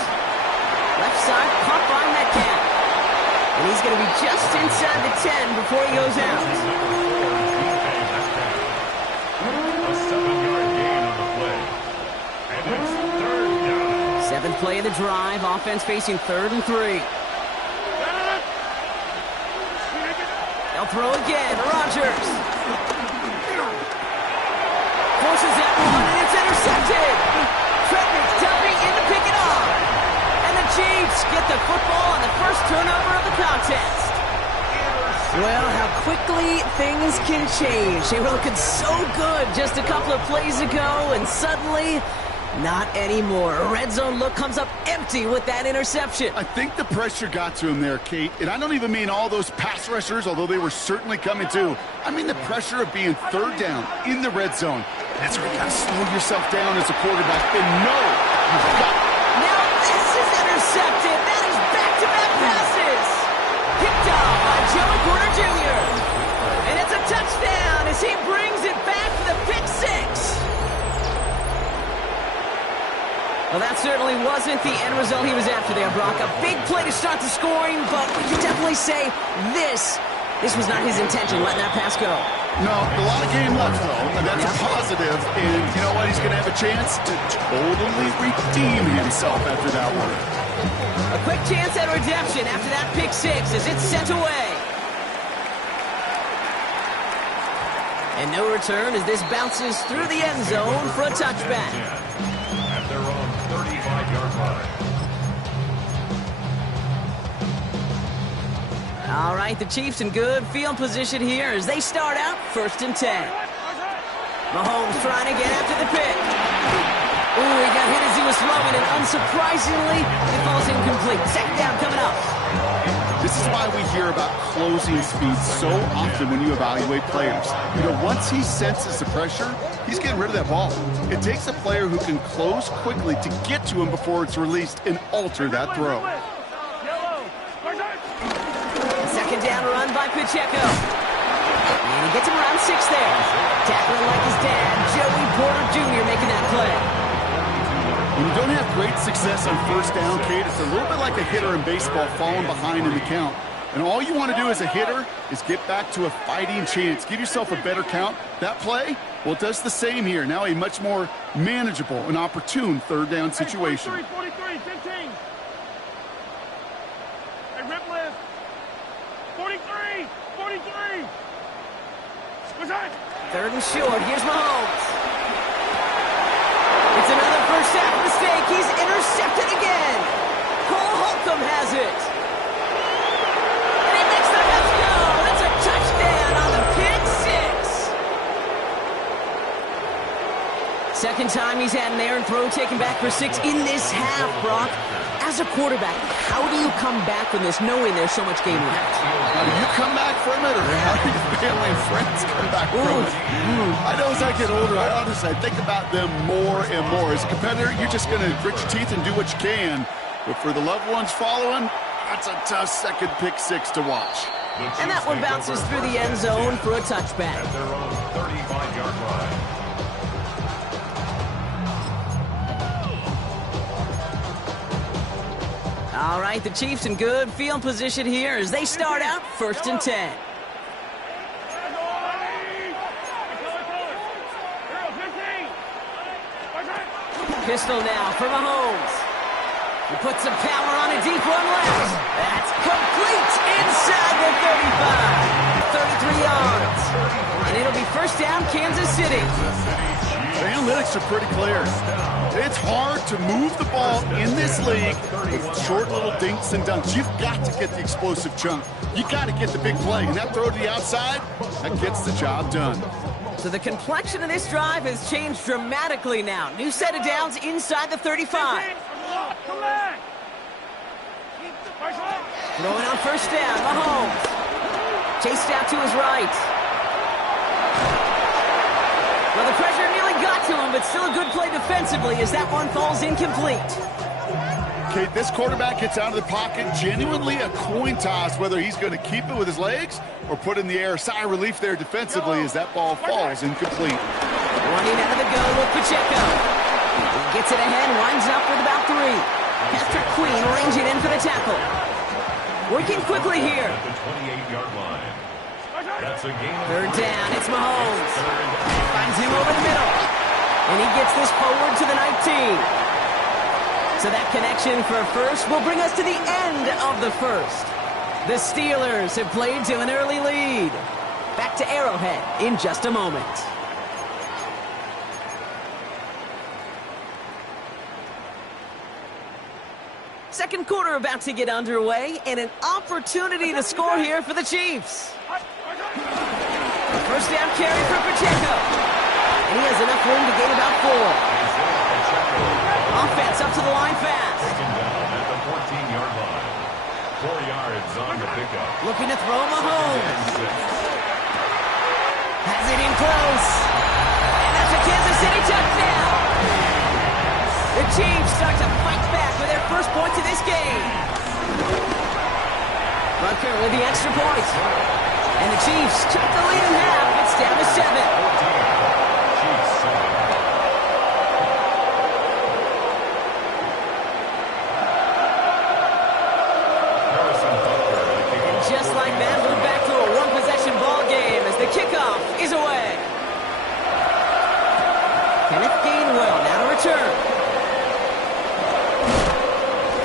Left side, caught by Metcalf. And he's going to be just inside the 10 before he goes out. A 7-yard gain on the play. And it's third down. Seventh play of the drive, offense facing 3rd and 3. They'll throw again, Rodgers. Forces that one, and it's intercepted. Trent McDuffie in to pick it off. And the Chiefs get the football on the first turnover of the contest. Well, how quickly things can change. They were looking so good just a couple of plays ago, and suddenly, not anymore. A red zone look comes up empty with that interception. I think the pressure got to him there, Kate. And I don't even mean all those pass rushers, although they were certainly coming too. I mean the pressure of being third down in the red zone. That's where you got to slow yourself down as a quarterback and know you've got. Now this is intercepted. That is back-to-back passes. Picked off by Joey Porter Jr. And it's a touchdown as he brings it back for the pick six. Well, that certainly wasn't the end result he was after there, Brock. A big play to start the scoring, but we can definitely say this was not his intention, letting that pass go. No, a lot of game left, though, and that's a positive. And you know what? He's going to have a chance to totally redeem himself after that one. A quick chance at redemption after that pick six as it's sent away. And no return as this bounces through the end zone for a touchback. At their own 35-yard line. All right, the Chiefs in good field position here as they start out 1st and 10. Mahomes trying to get after the pick. Ooh, he got hit as he was throwing, and unsurprisingly, it falls incomplete. Second down coming up. This is why we hear about closing speed so often when you evaluate players. You know, once he senses the pressure, he's getting rid of that ball. It takes a player who can close quickly to get to him before it's released and alter that throw. Second down run by Pacheco. And he gets him around 6 there. Tackling like his dad, Joey Porter Jr. making that play. When you don't have great success on first down, Kate, it's a little bit like a hitter in baseball falling behind in the count. And all you want to do as a hitter is get back to a fighting chance. Give yourself a better count. That play, well, it does the same here. Now a much more manageable and opportune third down situation. 43, 15. Hey, rip left. 43, 43. What's that? 3rd and short. Here's Mahomes. It's another first half mistake. He's intercepted again. Cole Holcomb has it. And he makes the Mets go. That's a touchdown on the pick six. second time he's had an errant throw taken back for 6 in this half, Brock. As a quarterback, how do you come back from this knowing there's so much game left? How do you come back from it, or how do your family and friends come back from it? I know as I get older, I think about them more and more. As a competitor, you're just going to grit your teeth and do what you can. But for the loved ones following, that's a tough second pick 6 to watch. And that one bounces through the end zone for a touchback. At their own 35-yard line. All right, the Chiefs in good field position here as they start out 1st and 10. Pistol now for Mahomes. He puts some power on a deep run left. That's complete inside the 35. 33 yards. And it'll be 1st down, Kansas City. The analytics are pretty clear. It's hard to move the ball in this league with short little dinks and dunks. You've got to get the explosive chunk. You got to get the big play. And that throw to the outside, that gets the job done. So the complexion of this drive has changed dramatically now. New set of downs inside the 35. Throwing on 1st down, Mahomes. Chased out to his right. Well, the pressure nearly got to him, but still a good play defensively as that one falls incomplete. Okay, this quarterback gets out of the pocket, genuinely a coin toss, whether he's going to keep it with his legs or put in the air. Sigh of relief there defensively as that ball falls incomplete. Running out of the gun with Pacheco. Gets it ahead, winds up with about 3. Patrick Queen ranging in for the tackle. Working quickly here. At the 28-yard line. That's a gain. 3rd down, it's Mahomes. Finds him over the middle. And he gets this forward to the 19. So that connection for a first will bring us to the end of the 1st. The Steelers have played to an early lead. Back to Arrowhead in just a moment. Second quarter about to get underway, and an opportunity to score here for the Chiefs. 1st down carry for Pacheco. And he has enough room to gain about 4. Offense up to the line fast. At the 14-yard line. 4 yards on the pickup. Looking to throw Mahomes. Has it in close. And that's a Kansas City touchdown. The Chiefs start to fight back with their first points of this game. Bunker with the extra point. And the Chiefs cut the lead in half. It's down to 7. Chiefs 7. And just like that, we're back to a one-possession ball game as the kickoff is away. Kenneth Gainwell now to return.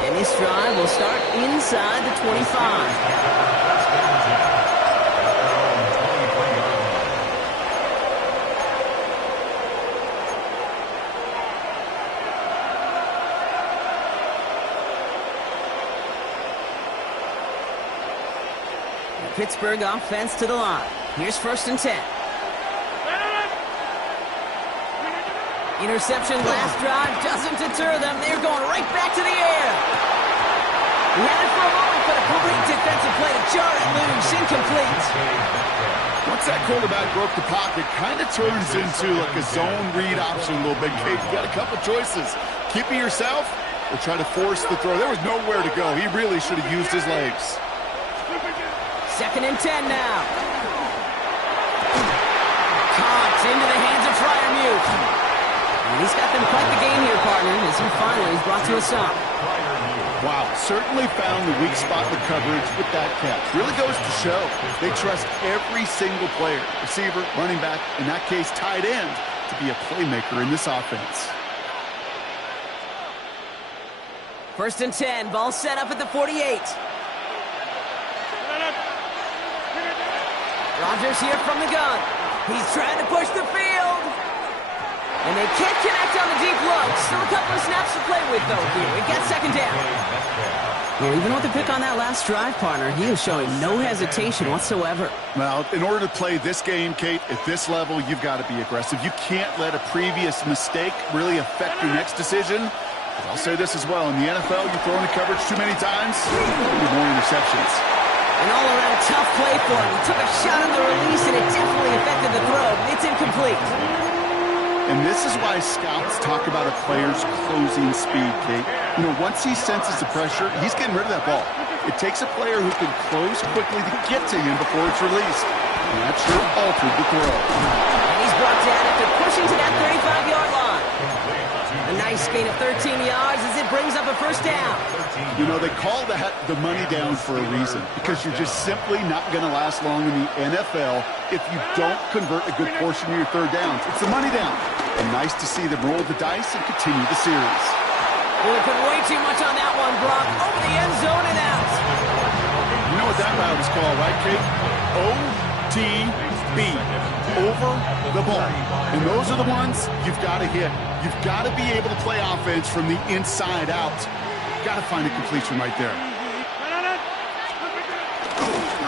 And this drive will start inside the 25. Pittsburgh offense to the line. Here's 1st and 10. Interception last drive doesn't deter them. They're going right back to the air. He had it for a moment, but a complete defensive play to jar it loose. Incomplete. Once that quarterback broke the pocket, kind of turns into like a zone read option a little bit. Kate, you got a couple choices. Keep it yourself or try to force the throw. There was nowhere to go. He really should have used his legs. 2nd and 10 now. Caught into the hands of Freiermuth. And he's got them quite the game here, partner, as he finally is brought to a stop. Wow, certainly found the weak spot in the coverage with that catch. Really goes to show they trust every single player, receiver, running back, in that case tight end, to be a playmaker in this offense. 1st and 10, ball set up at the 48. Rodgers here from the gun. He's trying to push the field. And they can't connect on the deep low. Still a couple of snaps to play with, though, here. We've got 2nd down. Well, even with the pick on that last drive, partner, he is showing no hesitation whatsoever. Well, in order to play this game, Kate, at this level, you've got to be aggressive. You can't let a previous mistake really affect your next decision. But I'll say this as well. In the NFL, you throw in the coverage too many times, there'll be more interceptions. An all-around tough play for him. He took a shot on the release, and it definitely affected the throw. It's incomplete. And this is why scouts talk about a player's closing speed, Kate. You know, once he senses the pressure, he's getting rid of that ball. It takes a player who can close quickly to get to him before it's released. And that sure altered the throw. And he's brought down after pushing to that 35-yard line. A nice gain of 13 yards as it brings up a first down. You know, they call that the money down for a reason, because you're just simply not going to last long in the NFL if you don't convert a good portion of your third downs. It's the money down. And nice to see them roll the dice and continue the series. Really put way too much on that one, Brock. Over the end zone and out. You know what that route is called, right, Kate? OTB. Over the ball. And those are the ones you've got to hit. You've got to be able to play offense from the inside out. Got to find a completion right there.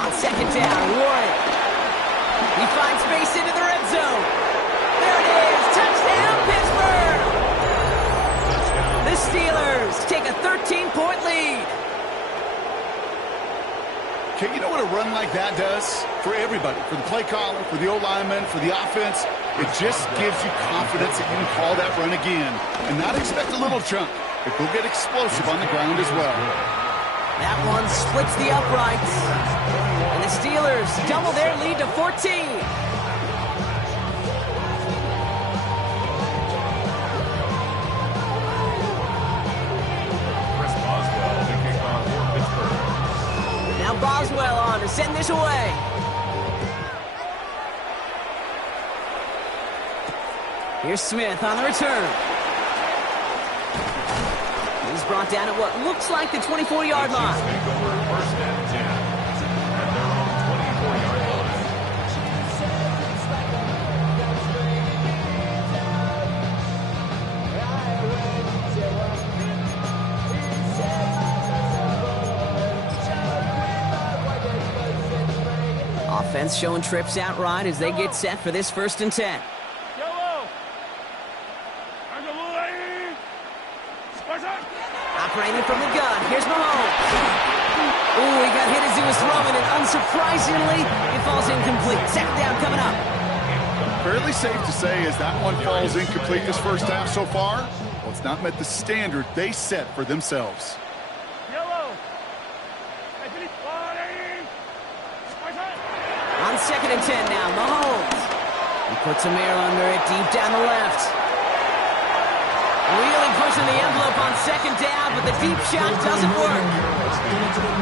On second down, Warren. He finds space into the red zone. There it is. Touchdown, Pittsburgh. The Steelers take a 13-point lead. Okay, you know what a run like that does for everybody? For the play caller, for the O-lineman, for the offense. It just gives you confidence that you can call that run again and not expect a little chunk. It will get explosive on the ground as well. That one splits the uprights. And the Steelers double their lead to 14. Now Boswell on to send this away. Here's Smith on the return. He's brought down at what looks like the 24-yard line. Offense showing trips outright as they get set for this 1st and 10. Operating from the gun. Here's Mahomes. Ooh, he got hit as he was throwing it. Unsurprisingly, it falls incomplete. Second down coming up. Fairly safe to say as that one falls incomplete this first half so far, well, it's not met the standard they set for themselves. On 2nd and 10 now, Mahomes. He puts a mirror under it deep down the left. Really pushing the envelope on 2nd down, but the deep shot doesn't work.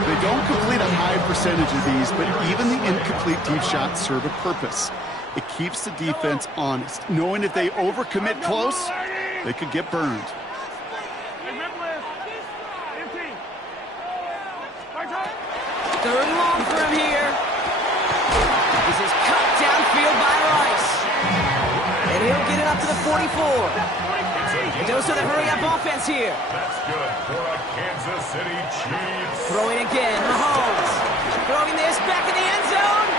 They don't complete a high percentage of these, but even the incomplete deep shots serve a purpose. It keeps the defense honest, knowing if they overcommit close, they could get burned. Third and long for him here. This is cut downfield by Rice. And he'll get it up to the 44. Dose of the hurry-up offense here. That's good for a Kansas City Chiefs. Throwing again, Mahomes. Throwing this back in the end zone.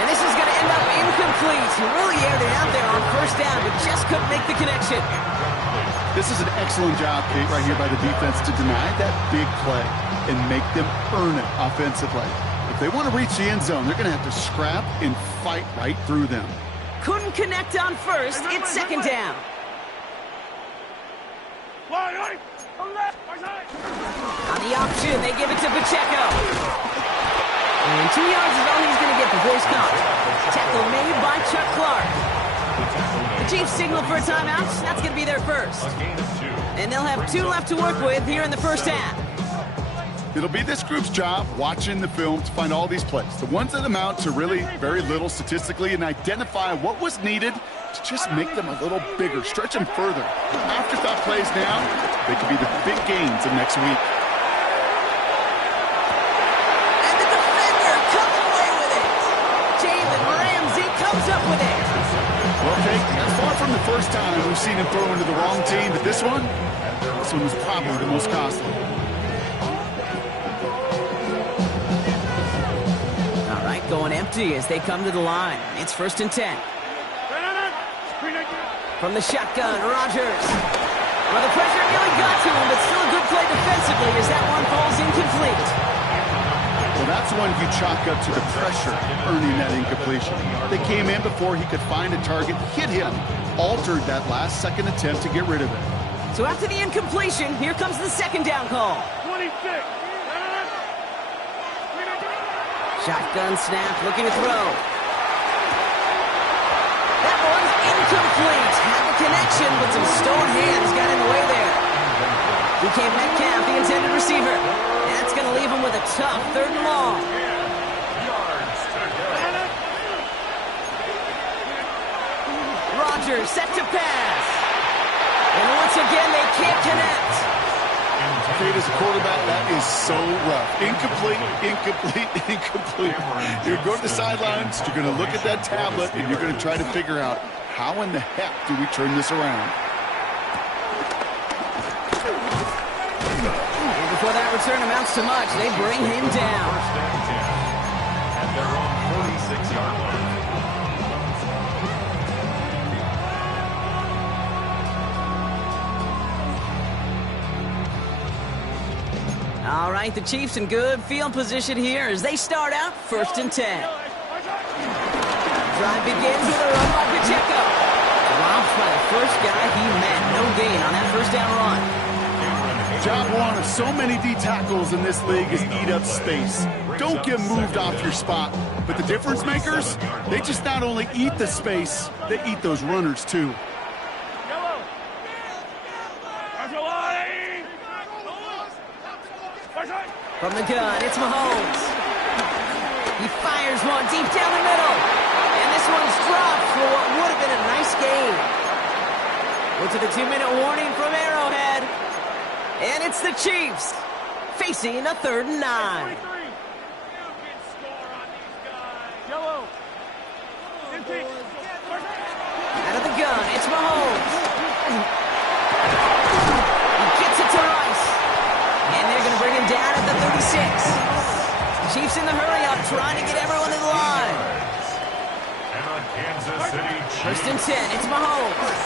And this is going to end up incomplete. He really aired it out there on 1st down, but just couldn't make the connection. This is an excellent job, Kate, right here by the defense to deny that big play and make them earn it offensively. If they want to reach the end zone, they're going to have to scrap and fight right through them. Couldn't connect on 1st. It's 2nd down. On the option, they give it to Pacheco. And 2 yards is all he's going to get before he's caught. Tackle made by Chuck Clark. The Chiefs signal for a timeout. That's going to be their first. And they'll have 2 left to work with here in the 1st half. It'll be this group's job watching the film to find all these plays, the ones that amount to really very little statistically, and identify what was needed to just make them a little bigger, stretch them further. Afterthought plays now, they could be the big gains of next week. And the defender comes away with it. Jalen Ramsey comes up with it. Well, Kate, that's far from wasn't the first time we've seen him throw into the wrong team, but this one was probably the most costly. All right, going empty as they come to the line. It's 1st and 10. From the shotgun, Rodgers. Well, the pressure nearly got to him, but still a good play defensively as that one falls incomplete. Well, that's one you chalk up to the pressure earning that incompletion. They came in before he could find a target, hit him, altered that last-second attempt to get rid of it. So after the incompletion, here comes the 2nd down call. 26. Shotgun snap, looking to throw. That one's incomplete. Had the connection, but some stone hands got in the way there. DK Metcalf, the intended receiver. That's going to leave him with a tough 3rd and long. Rodgers set to pass. And once again, they can't connect. Kate, as a quarterback, that is so rough. Incomplete, incomplete, incomplete. You're going to the sidelines, you're going to look at that tablet, and you're going to try to figure out how in the heck do we turn this around. And before that return amounts to much, they bring him down. At their own 46-yard line. All right, the Chiefs in good field position here as they start out 1st and 10. Drive begins with a run by Pacheco. Dropped by the first guy he met. No gain on that 1st down run. Job one of so many D tackles in this league is eat up space. Don't get moved off your spot. But the difference makers, they just not only eat the space, they eat those runners too. From the gun, it's Mahomes. He fires one deep down the middle. And this one's dropped for what would have been a nice gain. Went to the 2-minute warning from Arrowhead. And it's the Chiefs facing a 3rd and 9. Out of the gun, it's Mahomes. He gets it to Rice. And they're going to bring him down at the 36. Chiefs in the hurry-up, trying to get everyone in line. And on Kansas City Chiefs. 1st and 10, it's Mahomes.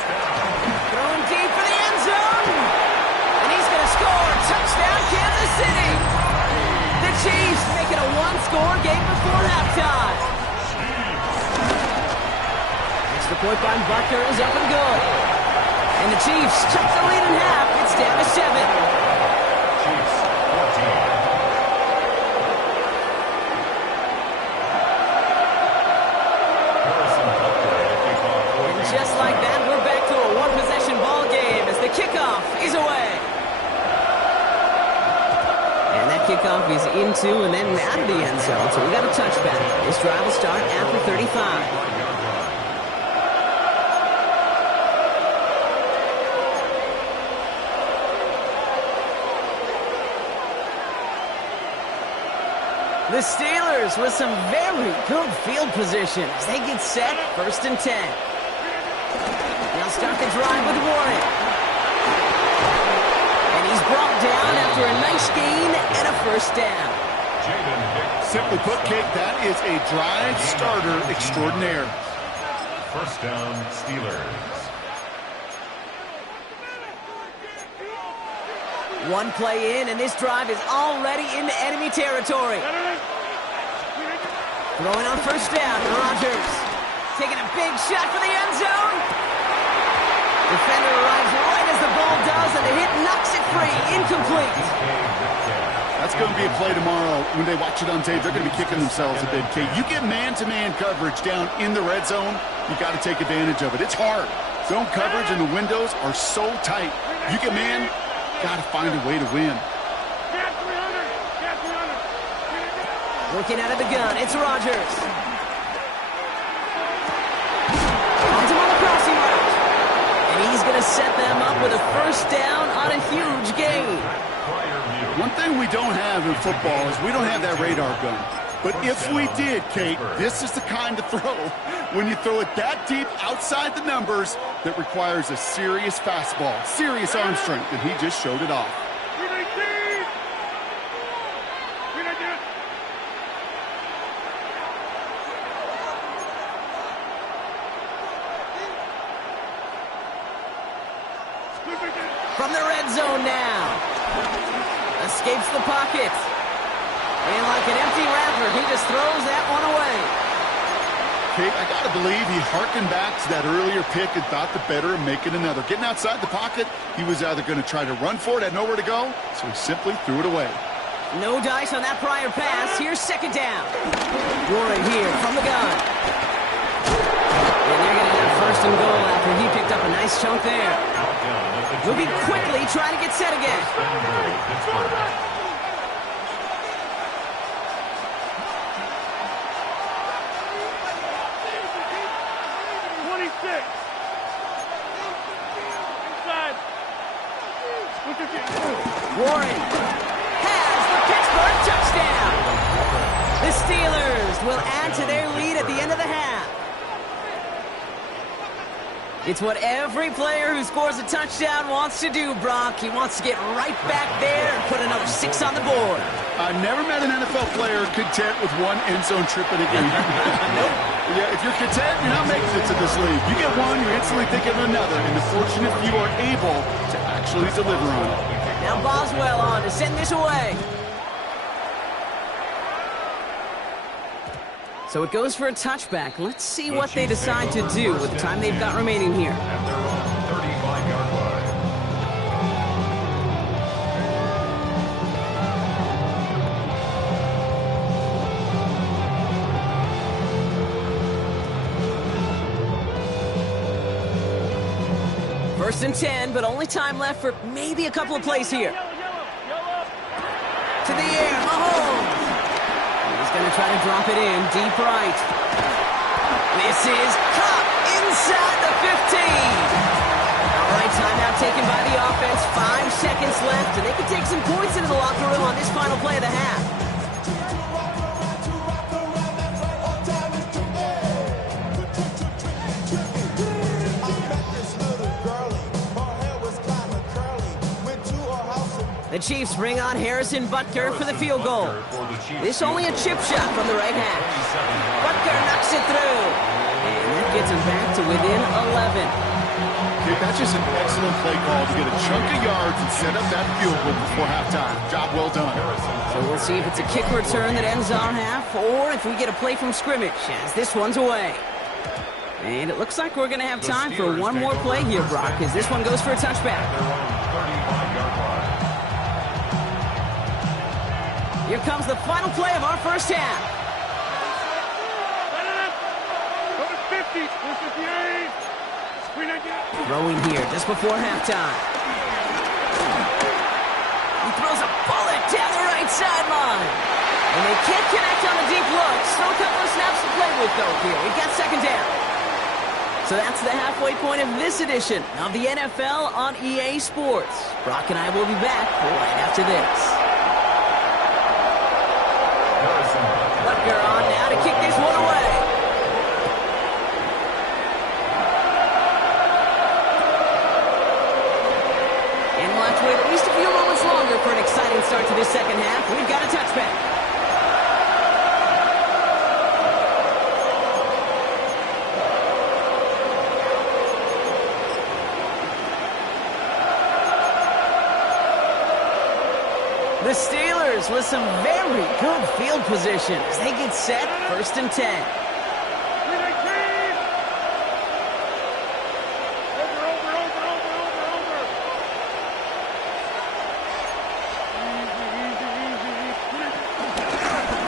Throwing deep for the end zone. And he's going to score. Touchdown, Kansas City. The Chiefs make it a 1-score game before halftime. Extra point by Bucker is up and good. And the Chiefs cut the lead in half. It's down to 7. Chiefs 14. Just like that, we're back to a one-possession ball game as the kickoff is away. And that kickoff is into and then out of the end zone, so we got a touchback. This drive will start after 35. The Steelers with some very good field position as they get set, 1st and 10. They'll start the drive with Warren. And he's brought down after a nice gain and a 1st down. Simply put, Kate, that is a drive starter extraordinaire. 1st down, Steelers. One play in, and this drive is already into enemy territory. Throwing on 1st down, Rodgers. Taking a big shot for the end zone. Defender arrives right as the ball does, and the hit knocks it free. Incomplete. That's going to be a play tomorrow. When they watch it on tape, they're going to be kicking themselves a bit, Kate. You get man-to-man coverage down in the red zone, you got to take advantage of it. It's hard. Zone coverage and the windows are so tight. You get man, got to find a way to win. Looking out of the gun, it's Rodgers. Finds him on the crossing route. And he's going to set them up with a 1st down on a huge gain. One thing we don't have in football is we don't have that radar gun. But if we did, Kate, this is the kind of throw, when you throw it that deep outside the numbers, that requires a serious fastball, serious arm strength, and he just showed it off. From the red zone now. Escapes the pocket. And like an empty wrapper, he just throws that one away. Kate, I got to believe he harkened back to that earlier pick and thought the better of making another. Getting outside the pocket, he was either going to try to run for it, had nowhere to go, so he simply threw it away. No dice on that prior pass. Here's second down. Warren here from the gun. And they're going to have first and goal after he picked up a nice chunk there. Moving quickly, trying to get set again. 26. Inside. Warren has the Pittsburgh touchdown. The Steelers will add to their lead at the end of the half. It's what every player who scores a touchdown wants to do, Brock. He wants to get right back there and put another 6 on the board. I've never met an NFL player content with one end zone trip in a game. Nope. Yeah, if you're content, you're not making it to this league. You get one, you instantly think of another, and the fortunate few are able to actually deliver on it. Now Boswell on to send this away. So it goes for a touchback. Let's see what they decide to do with the time they've got remaining here. At their own 35-yard line. First and 10, but only time left for maybe a couple of plays here. To the air, Mahomes. He's going to try to drop it in, deep right. This is caught inside the 15. All right, timeout taken by the offense. 5 seconds left, and they can take some points into the locker room on this final play of the half. The Chiefs bring on Harrison Butker for the field goal. This only a chip shot from the right hash. Butker knocks it through. And that gets him back to within 11. Dude, that's just an excellent play call to get a chunk of yards and set up that field goal before halftime. Job well done. So we'll see if it's a kick return that ends our half or if we get a play from scrimmage as this one's away. And it looks like we're going to have time for one more play here, Brock, as this one goes for a touchback. Here comes the final play of our first half. Throwing here just before halftime. He throws a bullet down the right sideline. And they can't connect on the deep look. Still a couple of snaps to play with, though, here. We've got second down. So that's the halfway point of this edition of the NFL on EA Sports. Brock and I will be back right after this. Butker on now to kick this one away. And we'll have to wait at least a few moments longer for an exciting start to this second half. We've got a touchback. The Steelers with some very good field position as they get set, first and 10.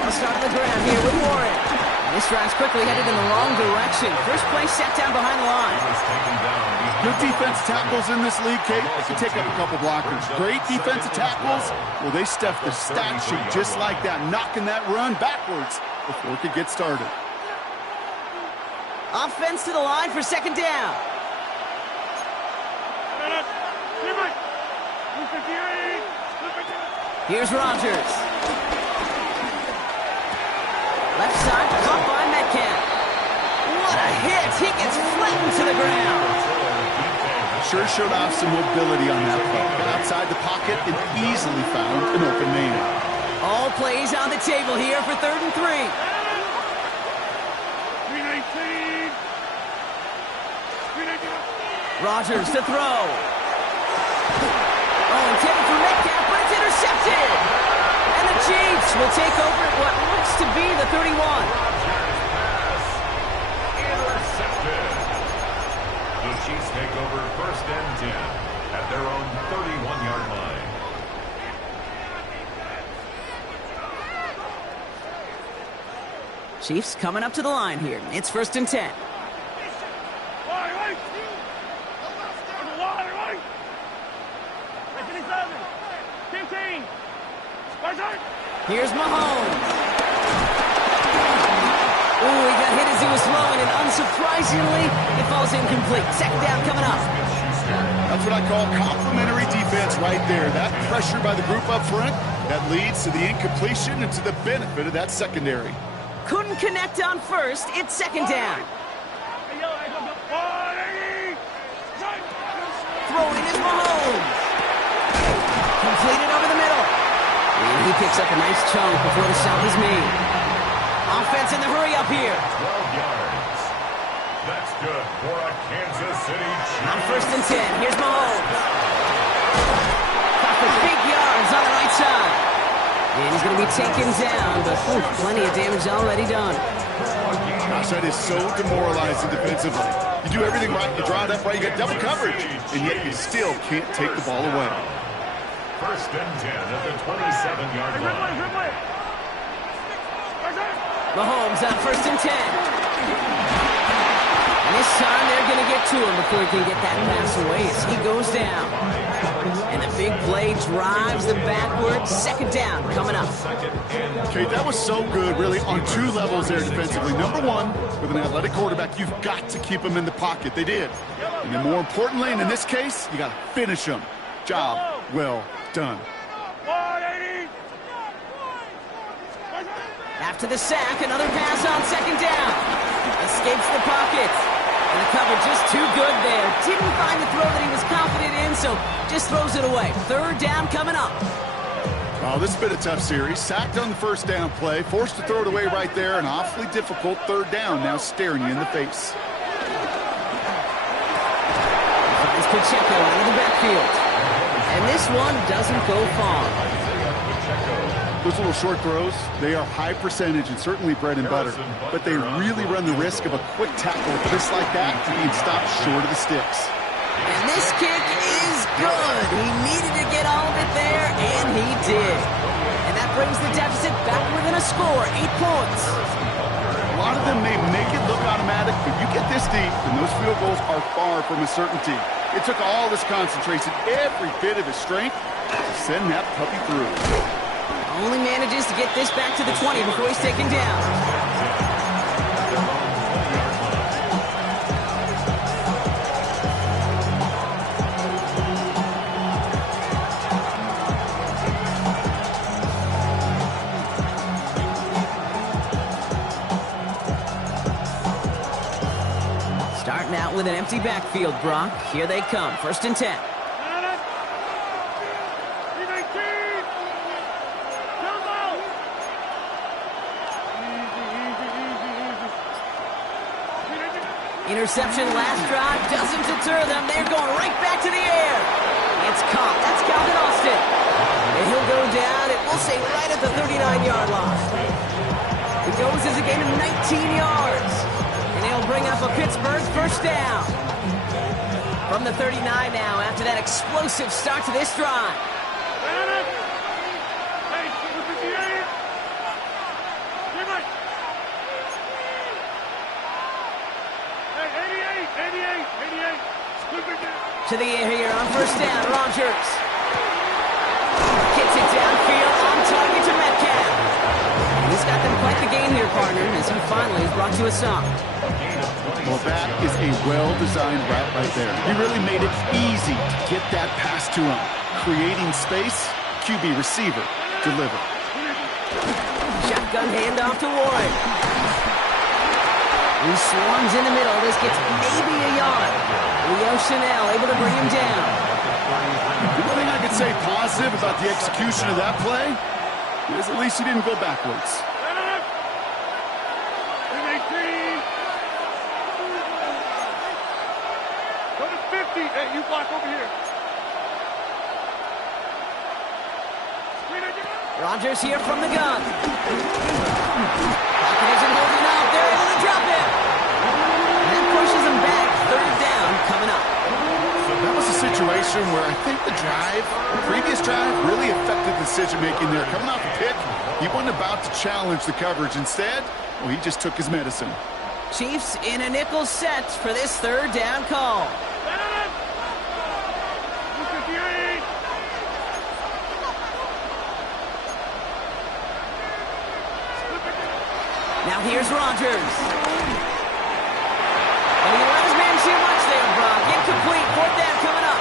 I'll start the ground here with Warren. This drive's quickly headed in the wrong direction. First play set down behind the line. Good defense tackles in this league, Kate. They can take up a couple blockers. Great defensive tackles. Well, they stuffed the stat sheet just like that, knocking that run backwards before it could get started. Offense to the line for second down. Here's Rodgers. Left side, caught by Metcalf. What a hit! He gets flattened to the ground. Sure showed off some mobility on that play. Got outside the pocket and easily found an open man. All plays on the table here for 3rd and 3. 319. Rodgers to throw. Oh, intended for Metcalf, but it's intercepted. And the Chiefs will take over at what looks to be the 31. Intercepted. The Chiefs take over 1st and 10 at their own 31-yard line. Chiefs coming up to the line here. It's 1st and 10. Here's Mahomes. Ooh, he got hit as he was throwing, and unsurprisingly, it falls incomplete. 2nd down coming up. That's what I call complimentary defense right there. That pressure by the group up front, that leads to the incompletion and to the benefit of that secondary. Couldn't connect on 1st. It's 2nd down. Throwing is Mahomes. Completed over the middle. And he picks up a nice chunk before the stop is made. Offense in the hurry up here. 12 yards. That's good for a Kansas City Chiefs. On 1st and 10, here's Mahomes. Got the big yards on the right side. And he's going to be taken down, but plenty of damage already done. Gosh, that is so demoralizing defensively. You do everything right, you draw it up right, you get double coverage, and yet you still can't take the ball away. 1st and 10 at the 27-yard line. Mahomes on 1st and 10. And this time they're going to get to him before he can get that pass away as he goes down. And the big play drives them backwards. 2nd down coming up. Okay, that was so good, really, on 2 levels there defensively. Number 1, with an athletic quarterback, you've got to keep him in the pocket. They did. And then more importantly, and in this case, you got to finish him. Job well done. After the sack, another pass on 2nd down. Escapes the pocket. And the cover just too good there. Didn't find the throw that he was confident in, so just throws it away. 3rd down coming up. Oh, this has been a tough series. Sacked on the 1st down play. Forced to throw it away right there. An awfully difficult 3rd down now staring you in the face. Finds Pacheco out of the backfield. And this one doesn't go far. Those little short throws, they are high percentage and certainly bread and butter, but they really run the risk of a quick tackle just like that and being stopped short of the sticks. And this kick is good. He needed to get all of it there, and he did. And that brings the deficit back within a score, 8 points. A lot of them may make it look automatic, but you get this deep, and those field goals are far from a certainty. It took all this concentration, every bit of his strength, to send that puppy through. Only manages to get this back to the 20 before he's taken down. Starting out with an empty backfield, Brock. Here they come, 1st and 10. Interception last drive doesn't deter them. They're going right back to the air. It's caught. That's Calvin Austin. And he'll go down, and we'll say right at the 39-yard line. He goes as a gain of 19 yards. And he'll bring up a Pittsburgh 1st down. From the 39 now after that explosive start to this drive. To the air here on 1st down, Rodgers. Gets it downfield on target to Metcalf. And he's got them quite the game here, partner, as he finally is brought to a stop. Well, that is a well-designed route right there. He really made it easy to get that pass to him. Creating space, QB receiver, deliver. Shot Shotgun handoff to Warren. He swarms in the middle. This gets maybe a yard. Leo Chanel able to bring him down. The one thing I could say positive about the execution of that play is at least he didn't go backwards. Go to 50. Hey, you block over here. Rodgers here from the gun. Pocket isn't holding up. They're able to drop it. And that pushes him back. Third down coming up. That was a situation where I think the previous drive, really affected the decision-making there. Coming off a pick, he wasn't about to challenge the coverage. Instead, well, he just took his medicine. Chiefs in a nickel set for this third down call. Now here's Rodgers. And he let his man too much there, Brock. Incomplete. Fourth down coming up.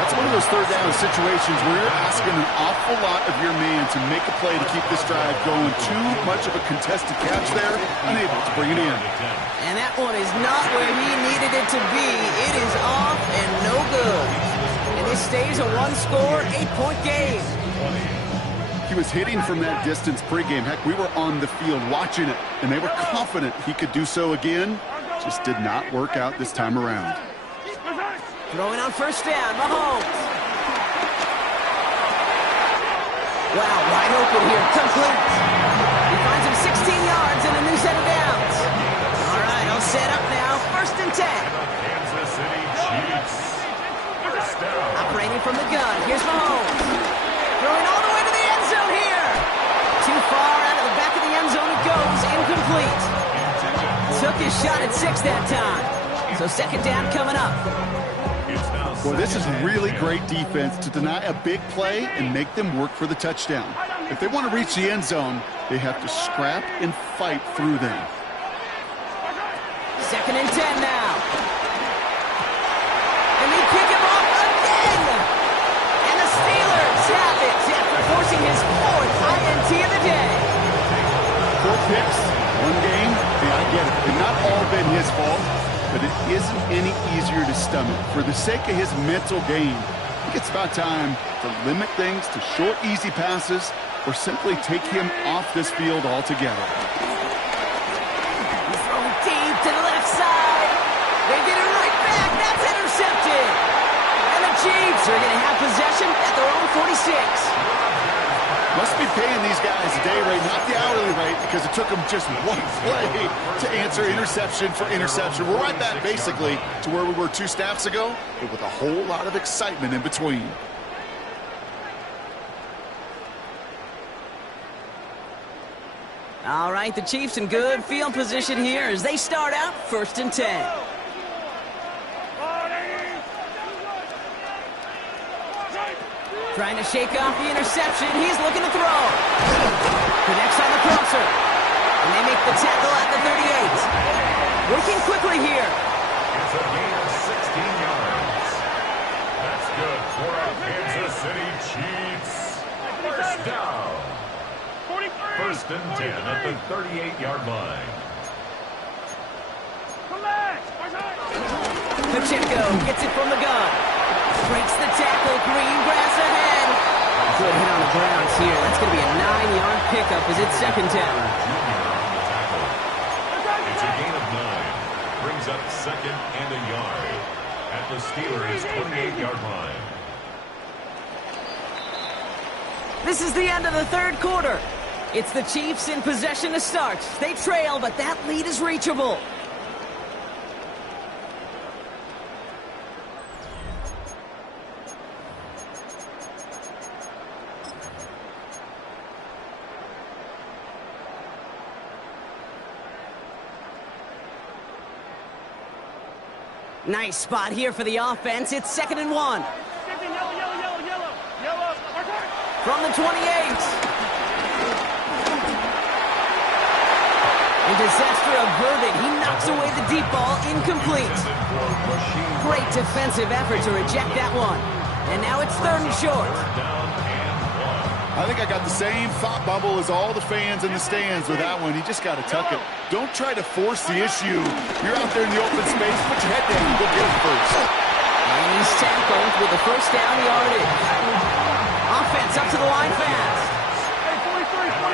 That's one of those third down situations where you're asking an awful lot of your man to make a play to keep this drive going. Too much of a contested catch there, unable to bring it in. And that one is not where he needed it to be. It is off and no good. And this stays a one-score, 8-point game. He was hitting from that distance pregame. Heck, we were on the field watching it, and they were confident he could do so again. Just did not work out this time around. Throwing on first down, Mahomes. Wow, wide open here, complete. He finds him 16 yards and a new set of downs. All right, all set up now, 1st and 10. Kansas City Chiefs. First down. Operating from the gun, here's Mahomes. Throwing all the way to the end zone here. Too far out of the back of the end zone it goes, incomplete. Took his shot at 6 that time. So second down coming up. Boy, this is really great defense to deny a big play and make them work for the touchdown. If they want to reach the end zone, they have to scrap and fight through them. 2nd and 10 now. And they pick him off again. And the Steelers have it after forcing his 4th INT of the day. 4 picks, 1 game. Yeah, I get it. They've not all been his fault, but it isn't any easier to stomach. For the sake of his mental game, I think it's about time to limit things to short, easy passes or simply take him off this field altogether. He's thrown deep to the left side. They get it right back. That's intercepted. And the Chiefs are going to have possession at their own 46. Must be paying these guys a day rate, not the hourly rate, because it took them just one play to answer interception for interception. We're right back, basically, to where we were 2 snaps ago, but with a whole lot of excitement in between. All right, the Chiefs in good field position here as they start out 1st and 10. Trying to shake off the interception. He's looking to throw. Connects on the crosser. And they make the tackle at the 38. Working quickly here. It's a gain of 16 yards. That's good for our Kansas City Chiefs. First down. 1st and 10 at the 38-yard line. Pacheco gets it from the gun. Breaks the tackle. Green grass ahead. Good hit on the grounds here. That's going to be a 9-yard pickup as it's 2nd down. It's a gain of 9. Brings up 2nd and a yard at the Steelers' 28-yard line. This is the end of the 3rd quarter. It's the Chiefs in possession to start. They trail, but that lead is reachable. Nice spot here for the offense. It's 2nd and 1. From the 28. And disaster averted. He knocks away the deep ball, incomplete. Great defensive effort to reject that one. And now it's 3rd and short. I think I got the same thought bubble as all the fans in the stands with that one. You just got to tuck it. Don't try to force the issue. You're out there in the open space. Put your head down and go get it first. And he's tackled with the first down yardage. Offense up to the line fast.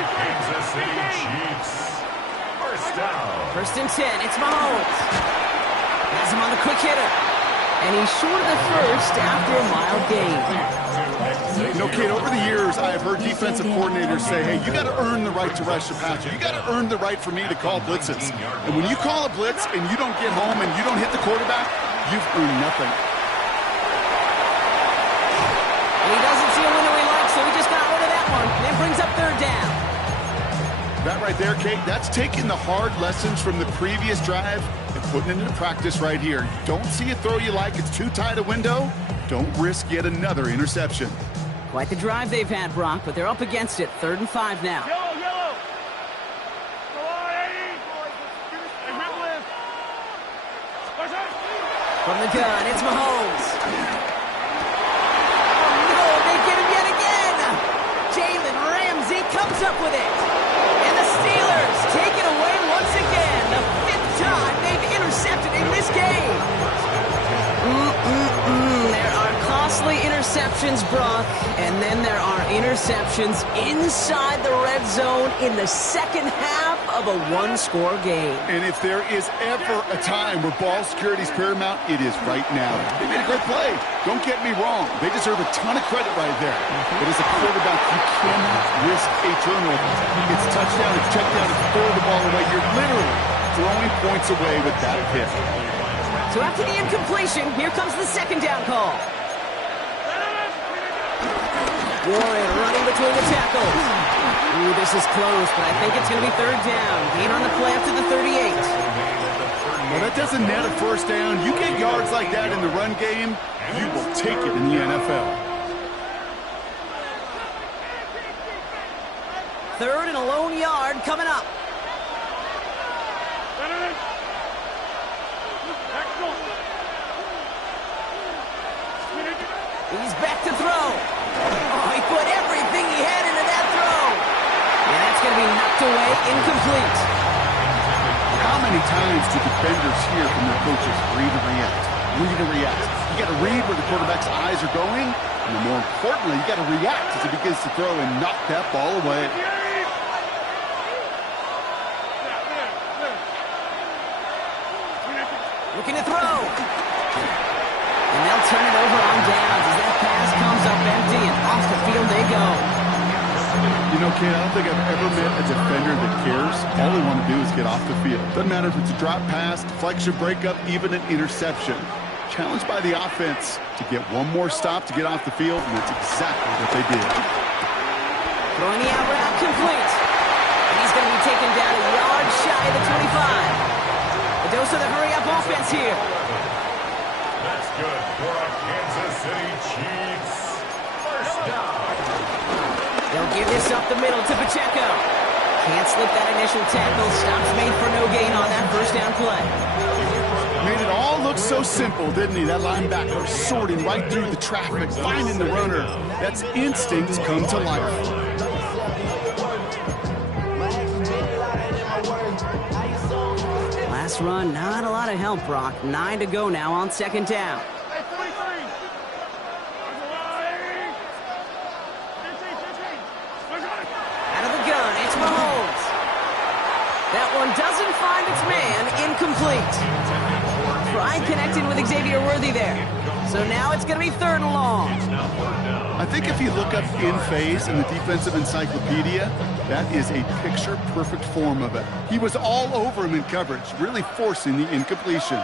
Kansas City Chiefs. First down. First and 10. It's Mahomes. Has him on the quick hitter. And he's short of the first after a mild gain. You know, kid, over the years, I have heard defensive coordinators say, hey, you got to earn the right to rush the passer. You got to earn the right for me to call blitzes. And when you call a blitz and you don't get home and you don't hit the quarterback, you've earned nothing. And he doesn't see a window he likes, so he just got rid of that one. And then brings up third down. That right there, Kate, that's taking the hard lessons from the previous drive and putting it into practice right here. Don't see a throw you like, it's too tight a window. Don't risk yet another interception. Quite the drive they've had, Brock, but they're up against it. 3rd and 5 now. Yellow. From the gun, it's Mahomes. Oh, no, they get him yet again. Jalen Ramsey comes up with it. And the Steelers take it away once again. The 5th time they've intercepted in this game. There are costly interceptions, Brock, and then there are interceptions inside the red zone in the second half of a one-score game. And if there is ever a time where ball security is paramount, it is right now. They made a great play. Don't get me wrong. They deserve a ton of credit right there. But as a quarterback, you cannot risk a turnover. It's touchdown, it's check down, it's throw the ball away. You're literally throwing points away with that pick. So after the incompletion, here comes the second down call. Warren running between the tackles. Ooh, this is close, but I think it's going to be third down. Gain on the play up to the 38. Well, that doesn't net a first down. You get yards like that in the run game, you will take it in the NFL. 3rd and a lone yard coming up. He's back to throw. Oh, he put everything he had into that throw. And that's going to be knocked away, incomplete. How many times do defenders hear from their coaches, read and react, read and react? You got to read where the quarterback's eyes are going, and more importantly, you got to react as he begins to throw and knock that ball away. Looking to throw. And they'll turn it over on downs as that pass comes up empty and off the field they go. You know, Kate, I don't think I've ever met a defender that cares. All they want to do is get off the field. Doesn't matter if it's a drop pass, deflection, breakup, even an interception. Challenged by the offense to get one more stop to get off the field, and that's exactly what they did. Throwing the out route complete. And he's going to be taken down a yard shy of the 25. A dose of the hurry-up offense here. That's good for a Kansas City Chiefs. First down. They'll give this up the middle to Pacheco. Can't slip that initial tackle. Stops made for no gain on that first down play. Made it all look so simple, didn't he? That linebacker sorting right through the traffic, finding the runner. That's instincts come to life. Last run, not a lot of help, Brock. 9 to go now on second down. Out of the gun, it's Mahomes. That one doesn't find its man, incomplete. Tried connecting with Xavier Worthy there. So now it's going to be 3rd and long. I think if you look up in phase in the defensive encyclopedia, that is a picture-perfect form of it. He was all over him in coverage, really forcing the incompletion.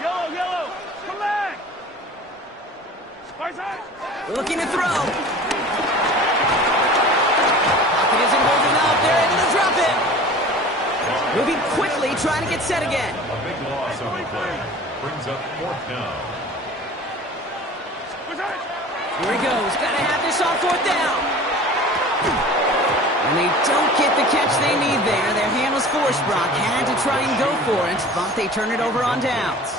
Yellow, come back. Looking to throw. Pocket isn't holding up. They're able to drop it. Moving quickly, trying to get set again. A big loss on the play. Brings up 4th down. Here he goes. Got to have this on 4th down. And they don't get the catch they need there. Their hand was forced, Brock. Had to try and go for it, but they turn it over on downs.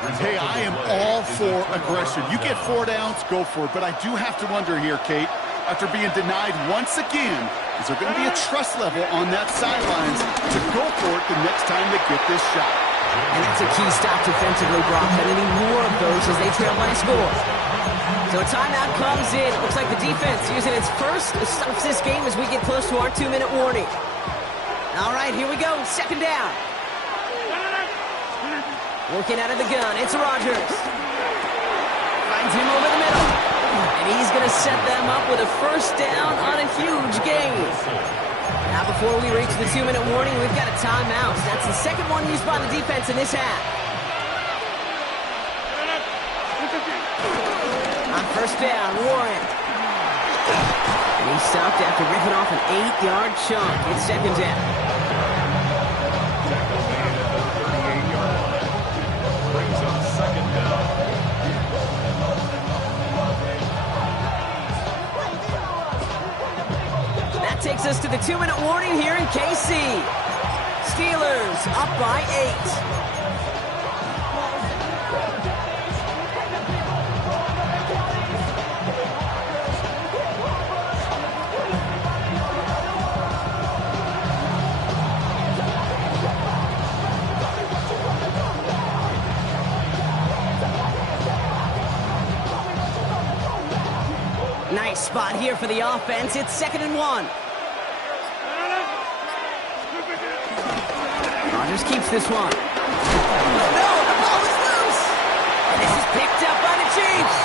Hey, I am all for aggression. You get 4 downs, go for it. But I do have to wonder here, Kate, after being denied once again, is there going to be a trust level on that sidelines to go for it the next time they get this shot? And that's a key stop defensively, Brock. But any more of those as they trail by a score. So a timeout comes in. It looks like the defense using its first stops this game as we get close to our 2-minute warning. All right, here we go. Second down. Working out of the gun. It's Rodgers. Finds him over the middle. And he's going to set them up with a first down on a huge gain. Now before we reach the 2-minute warning, we've got a timeout. That's the second one used by the defense in this half. On first down, Warren. And he's stopped after ripping off an 8-yard chunk. It's second down. That takes us to the 2-minute warning here in KC. Steelers up by 8. Nice spot here for the offense. It's 2nd and 1. Rodgers keeps this one. No, the ball is loose. And this is picked up by the Chiefs.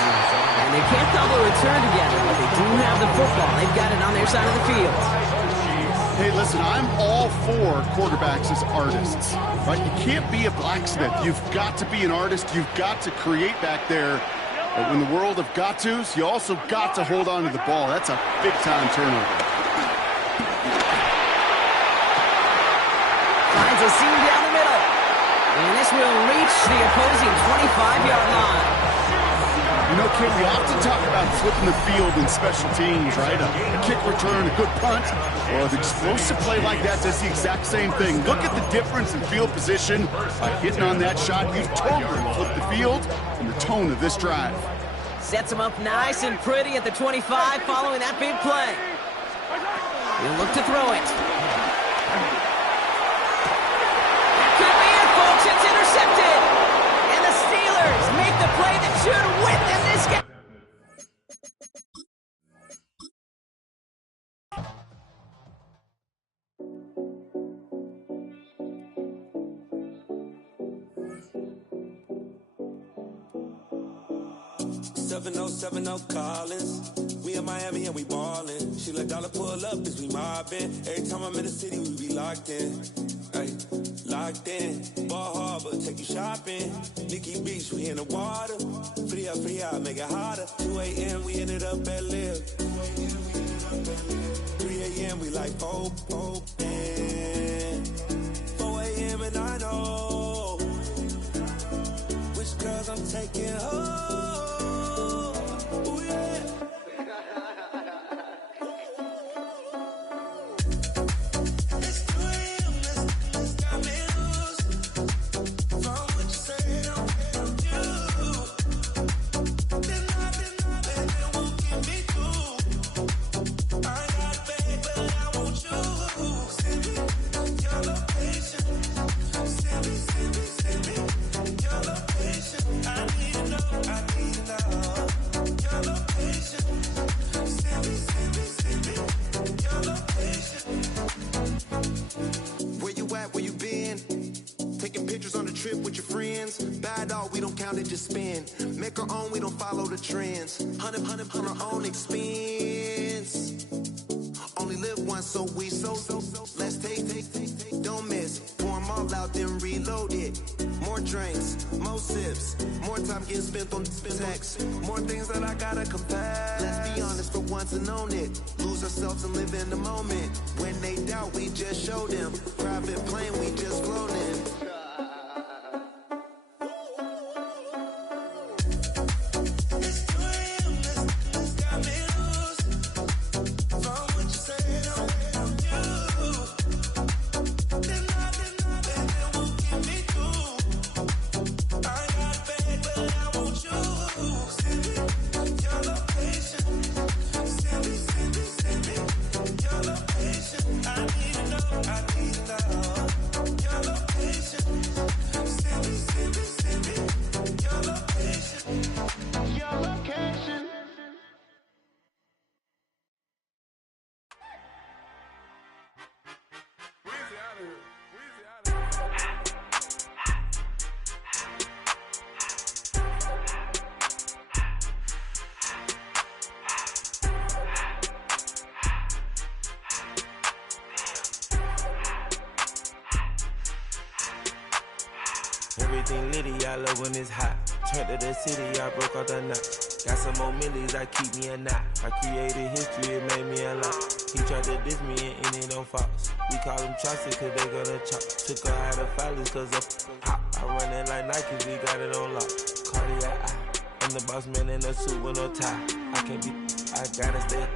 And they can't double return together, but they do have the football. They've got it on their side of the field. Hey, listen, I'm all for quarterbacks as artists, right? You can't be a blacksmith. You've got to be an artist. You've got to create back there. But in the world of got-tos, you also got to hold on to the ball. That's a big-time turnover. Finds a seam down the middle. And this will reach the opposing 25-yard line. You know, Kim, we often talk about flipping the field in special teams, right? A kick return, a good punt. Well, an explosive play like that does the exact same thing. Look at the difference in field position. By hitting on that shot, you totally flip the field and the tone of this drive. Sets him up nice and pretty at the 25 following that big play. He'll look to throw it. That could be it, folks. It's intercepted. And the Steelers make the play that should win them this game. Collins. We in Miami and we ballin'. She let dollar pull up as we mobbin'. Every time I'm in the city, we be locked in. Ay, locked in. Ball Harbor, take you shopping. Nikki Beach, we in the water. Fria, make it hotter. 2 a.m. we ended up at Live. 3 a.m. we like Pope. 4 a.m. and I know which girls I'm taking home. More things that I gotta compare. Let's be honest for once and own it. Lose ourselves and live in the moment. When they doubt, we just show them. Private plane, we just float in. I got Everything litty, I love when it's hot. Turned to the city, I broke out the knot. Got some more millies, I keep me a knot. I created history, it made me a lot. He tried to diss me and ended on Fox. We call him Chaucer cause they gonna chop. Took her out of filers cause of hot. I run it like Nike, we got it on lock. Cardiac eye. I'm the boss man in a suit with no tie. I can't be, I gotta stay.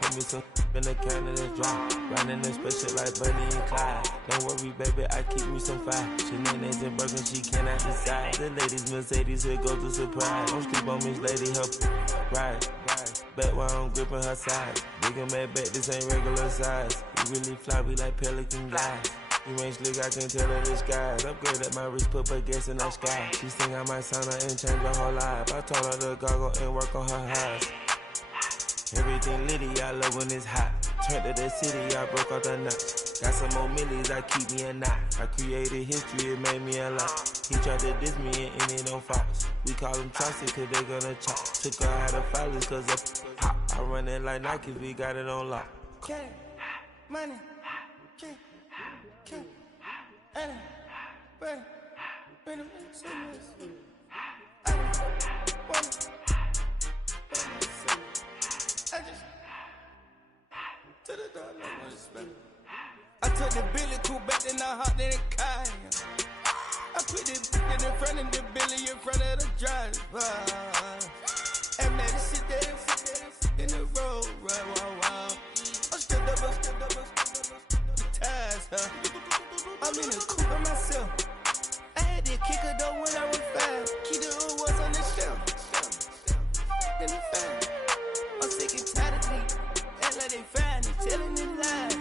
Put me some in the can of this dry. Riding this special like Bunny and Clyde. Don't worry, baby, I keep me some fire. Shenanigans and broken, she cannot decide. The ladies Mercedes, here goes the surprise. Don't sleep on Miss Lady, help ride. Back while I'm gripping her side. Big and mad back, this ain't regular size. You really fly, we like pelican guys. You ain't slick, I can tell her the skies. Upgrade at my wrist, put her gas in the sky. She think I might sign her and change her whole life. I told her to goggle and work on her highs. Everything litty, I love when it's hot. Turned to the city, I broke out the knot. Got some more millies, I keep me a knot. I created history, it made me a lot. He tried to diss me and ended on Fox. We call him Chaucer cause they gonna chop. Took her out of filers cause of pop. I run it like Nike, we got it on lock. Okay, money, okay, I took the Billy cool back, then I hopped in the car. I put the in front of the Billy, in front of the driver. And made it sit there in the road, right, wow. I'm still up, the tires, huh? I'm in the coupe by myself. I had to kick her though when I was 5. Keep the old was on the shelf. In the fan. I'm sick and tired of me. Act like they find it, telling them lies.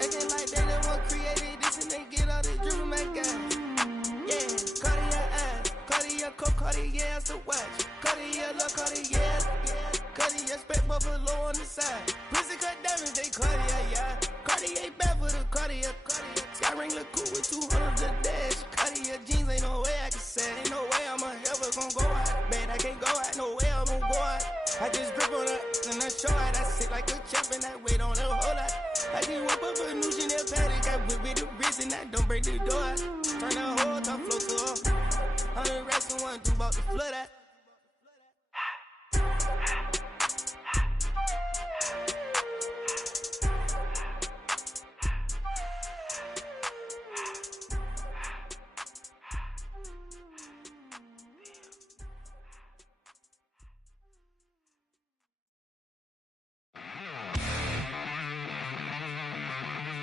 Acting like they the one created this and they get all this driven my guys. Yeah, Cartier eyes, Cartier coat, Cartier ass to watch. Cartier look, Cartier, Cartier spec buffalo on the side. Pussy cut diamonds, they Cartier, yeah. Cartier bad for the Cartier. Sky ring look cool with 200 the dash. Cartier jeans, ain't no way I can say. Ain't no way I'm ever gonna go out. Man, I can't go out, no way I'm gonna go out. I just drip on her and I show out. I sit like a champ and I wait on her whole lot. I just whip up a new Chanel paddock. I whip with the wrist and I don't break the door out. Turn the whole top flow to her. 100 racks and 1 2 about the flood out.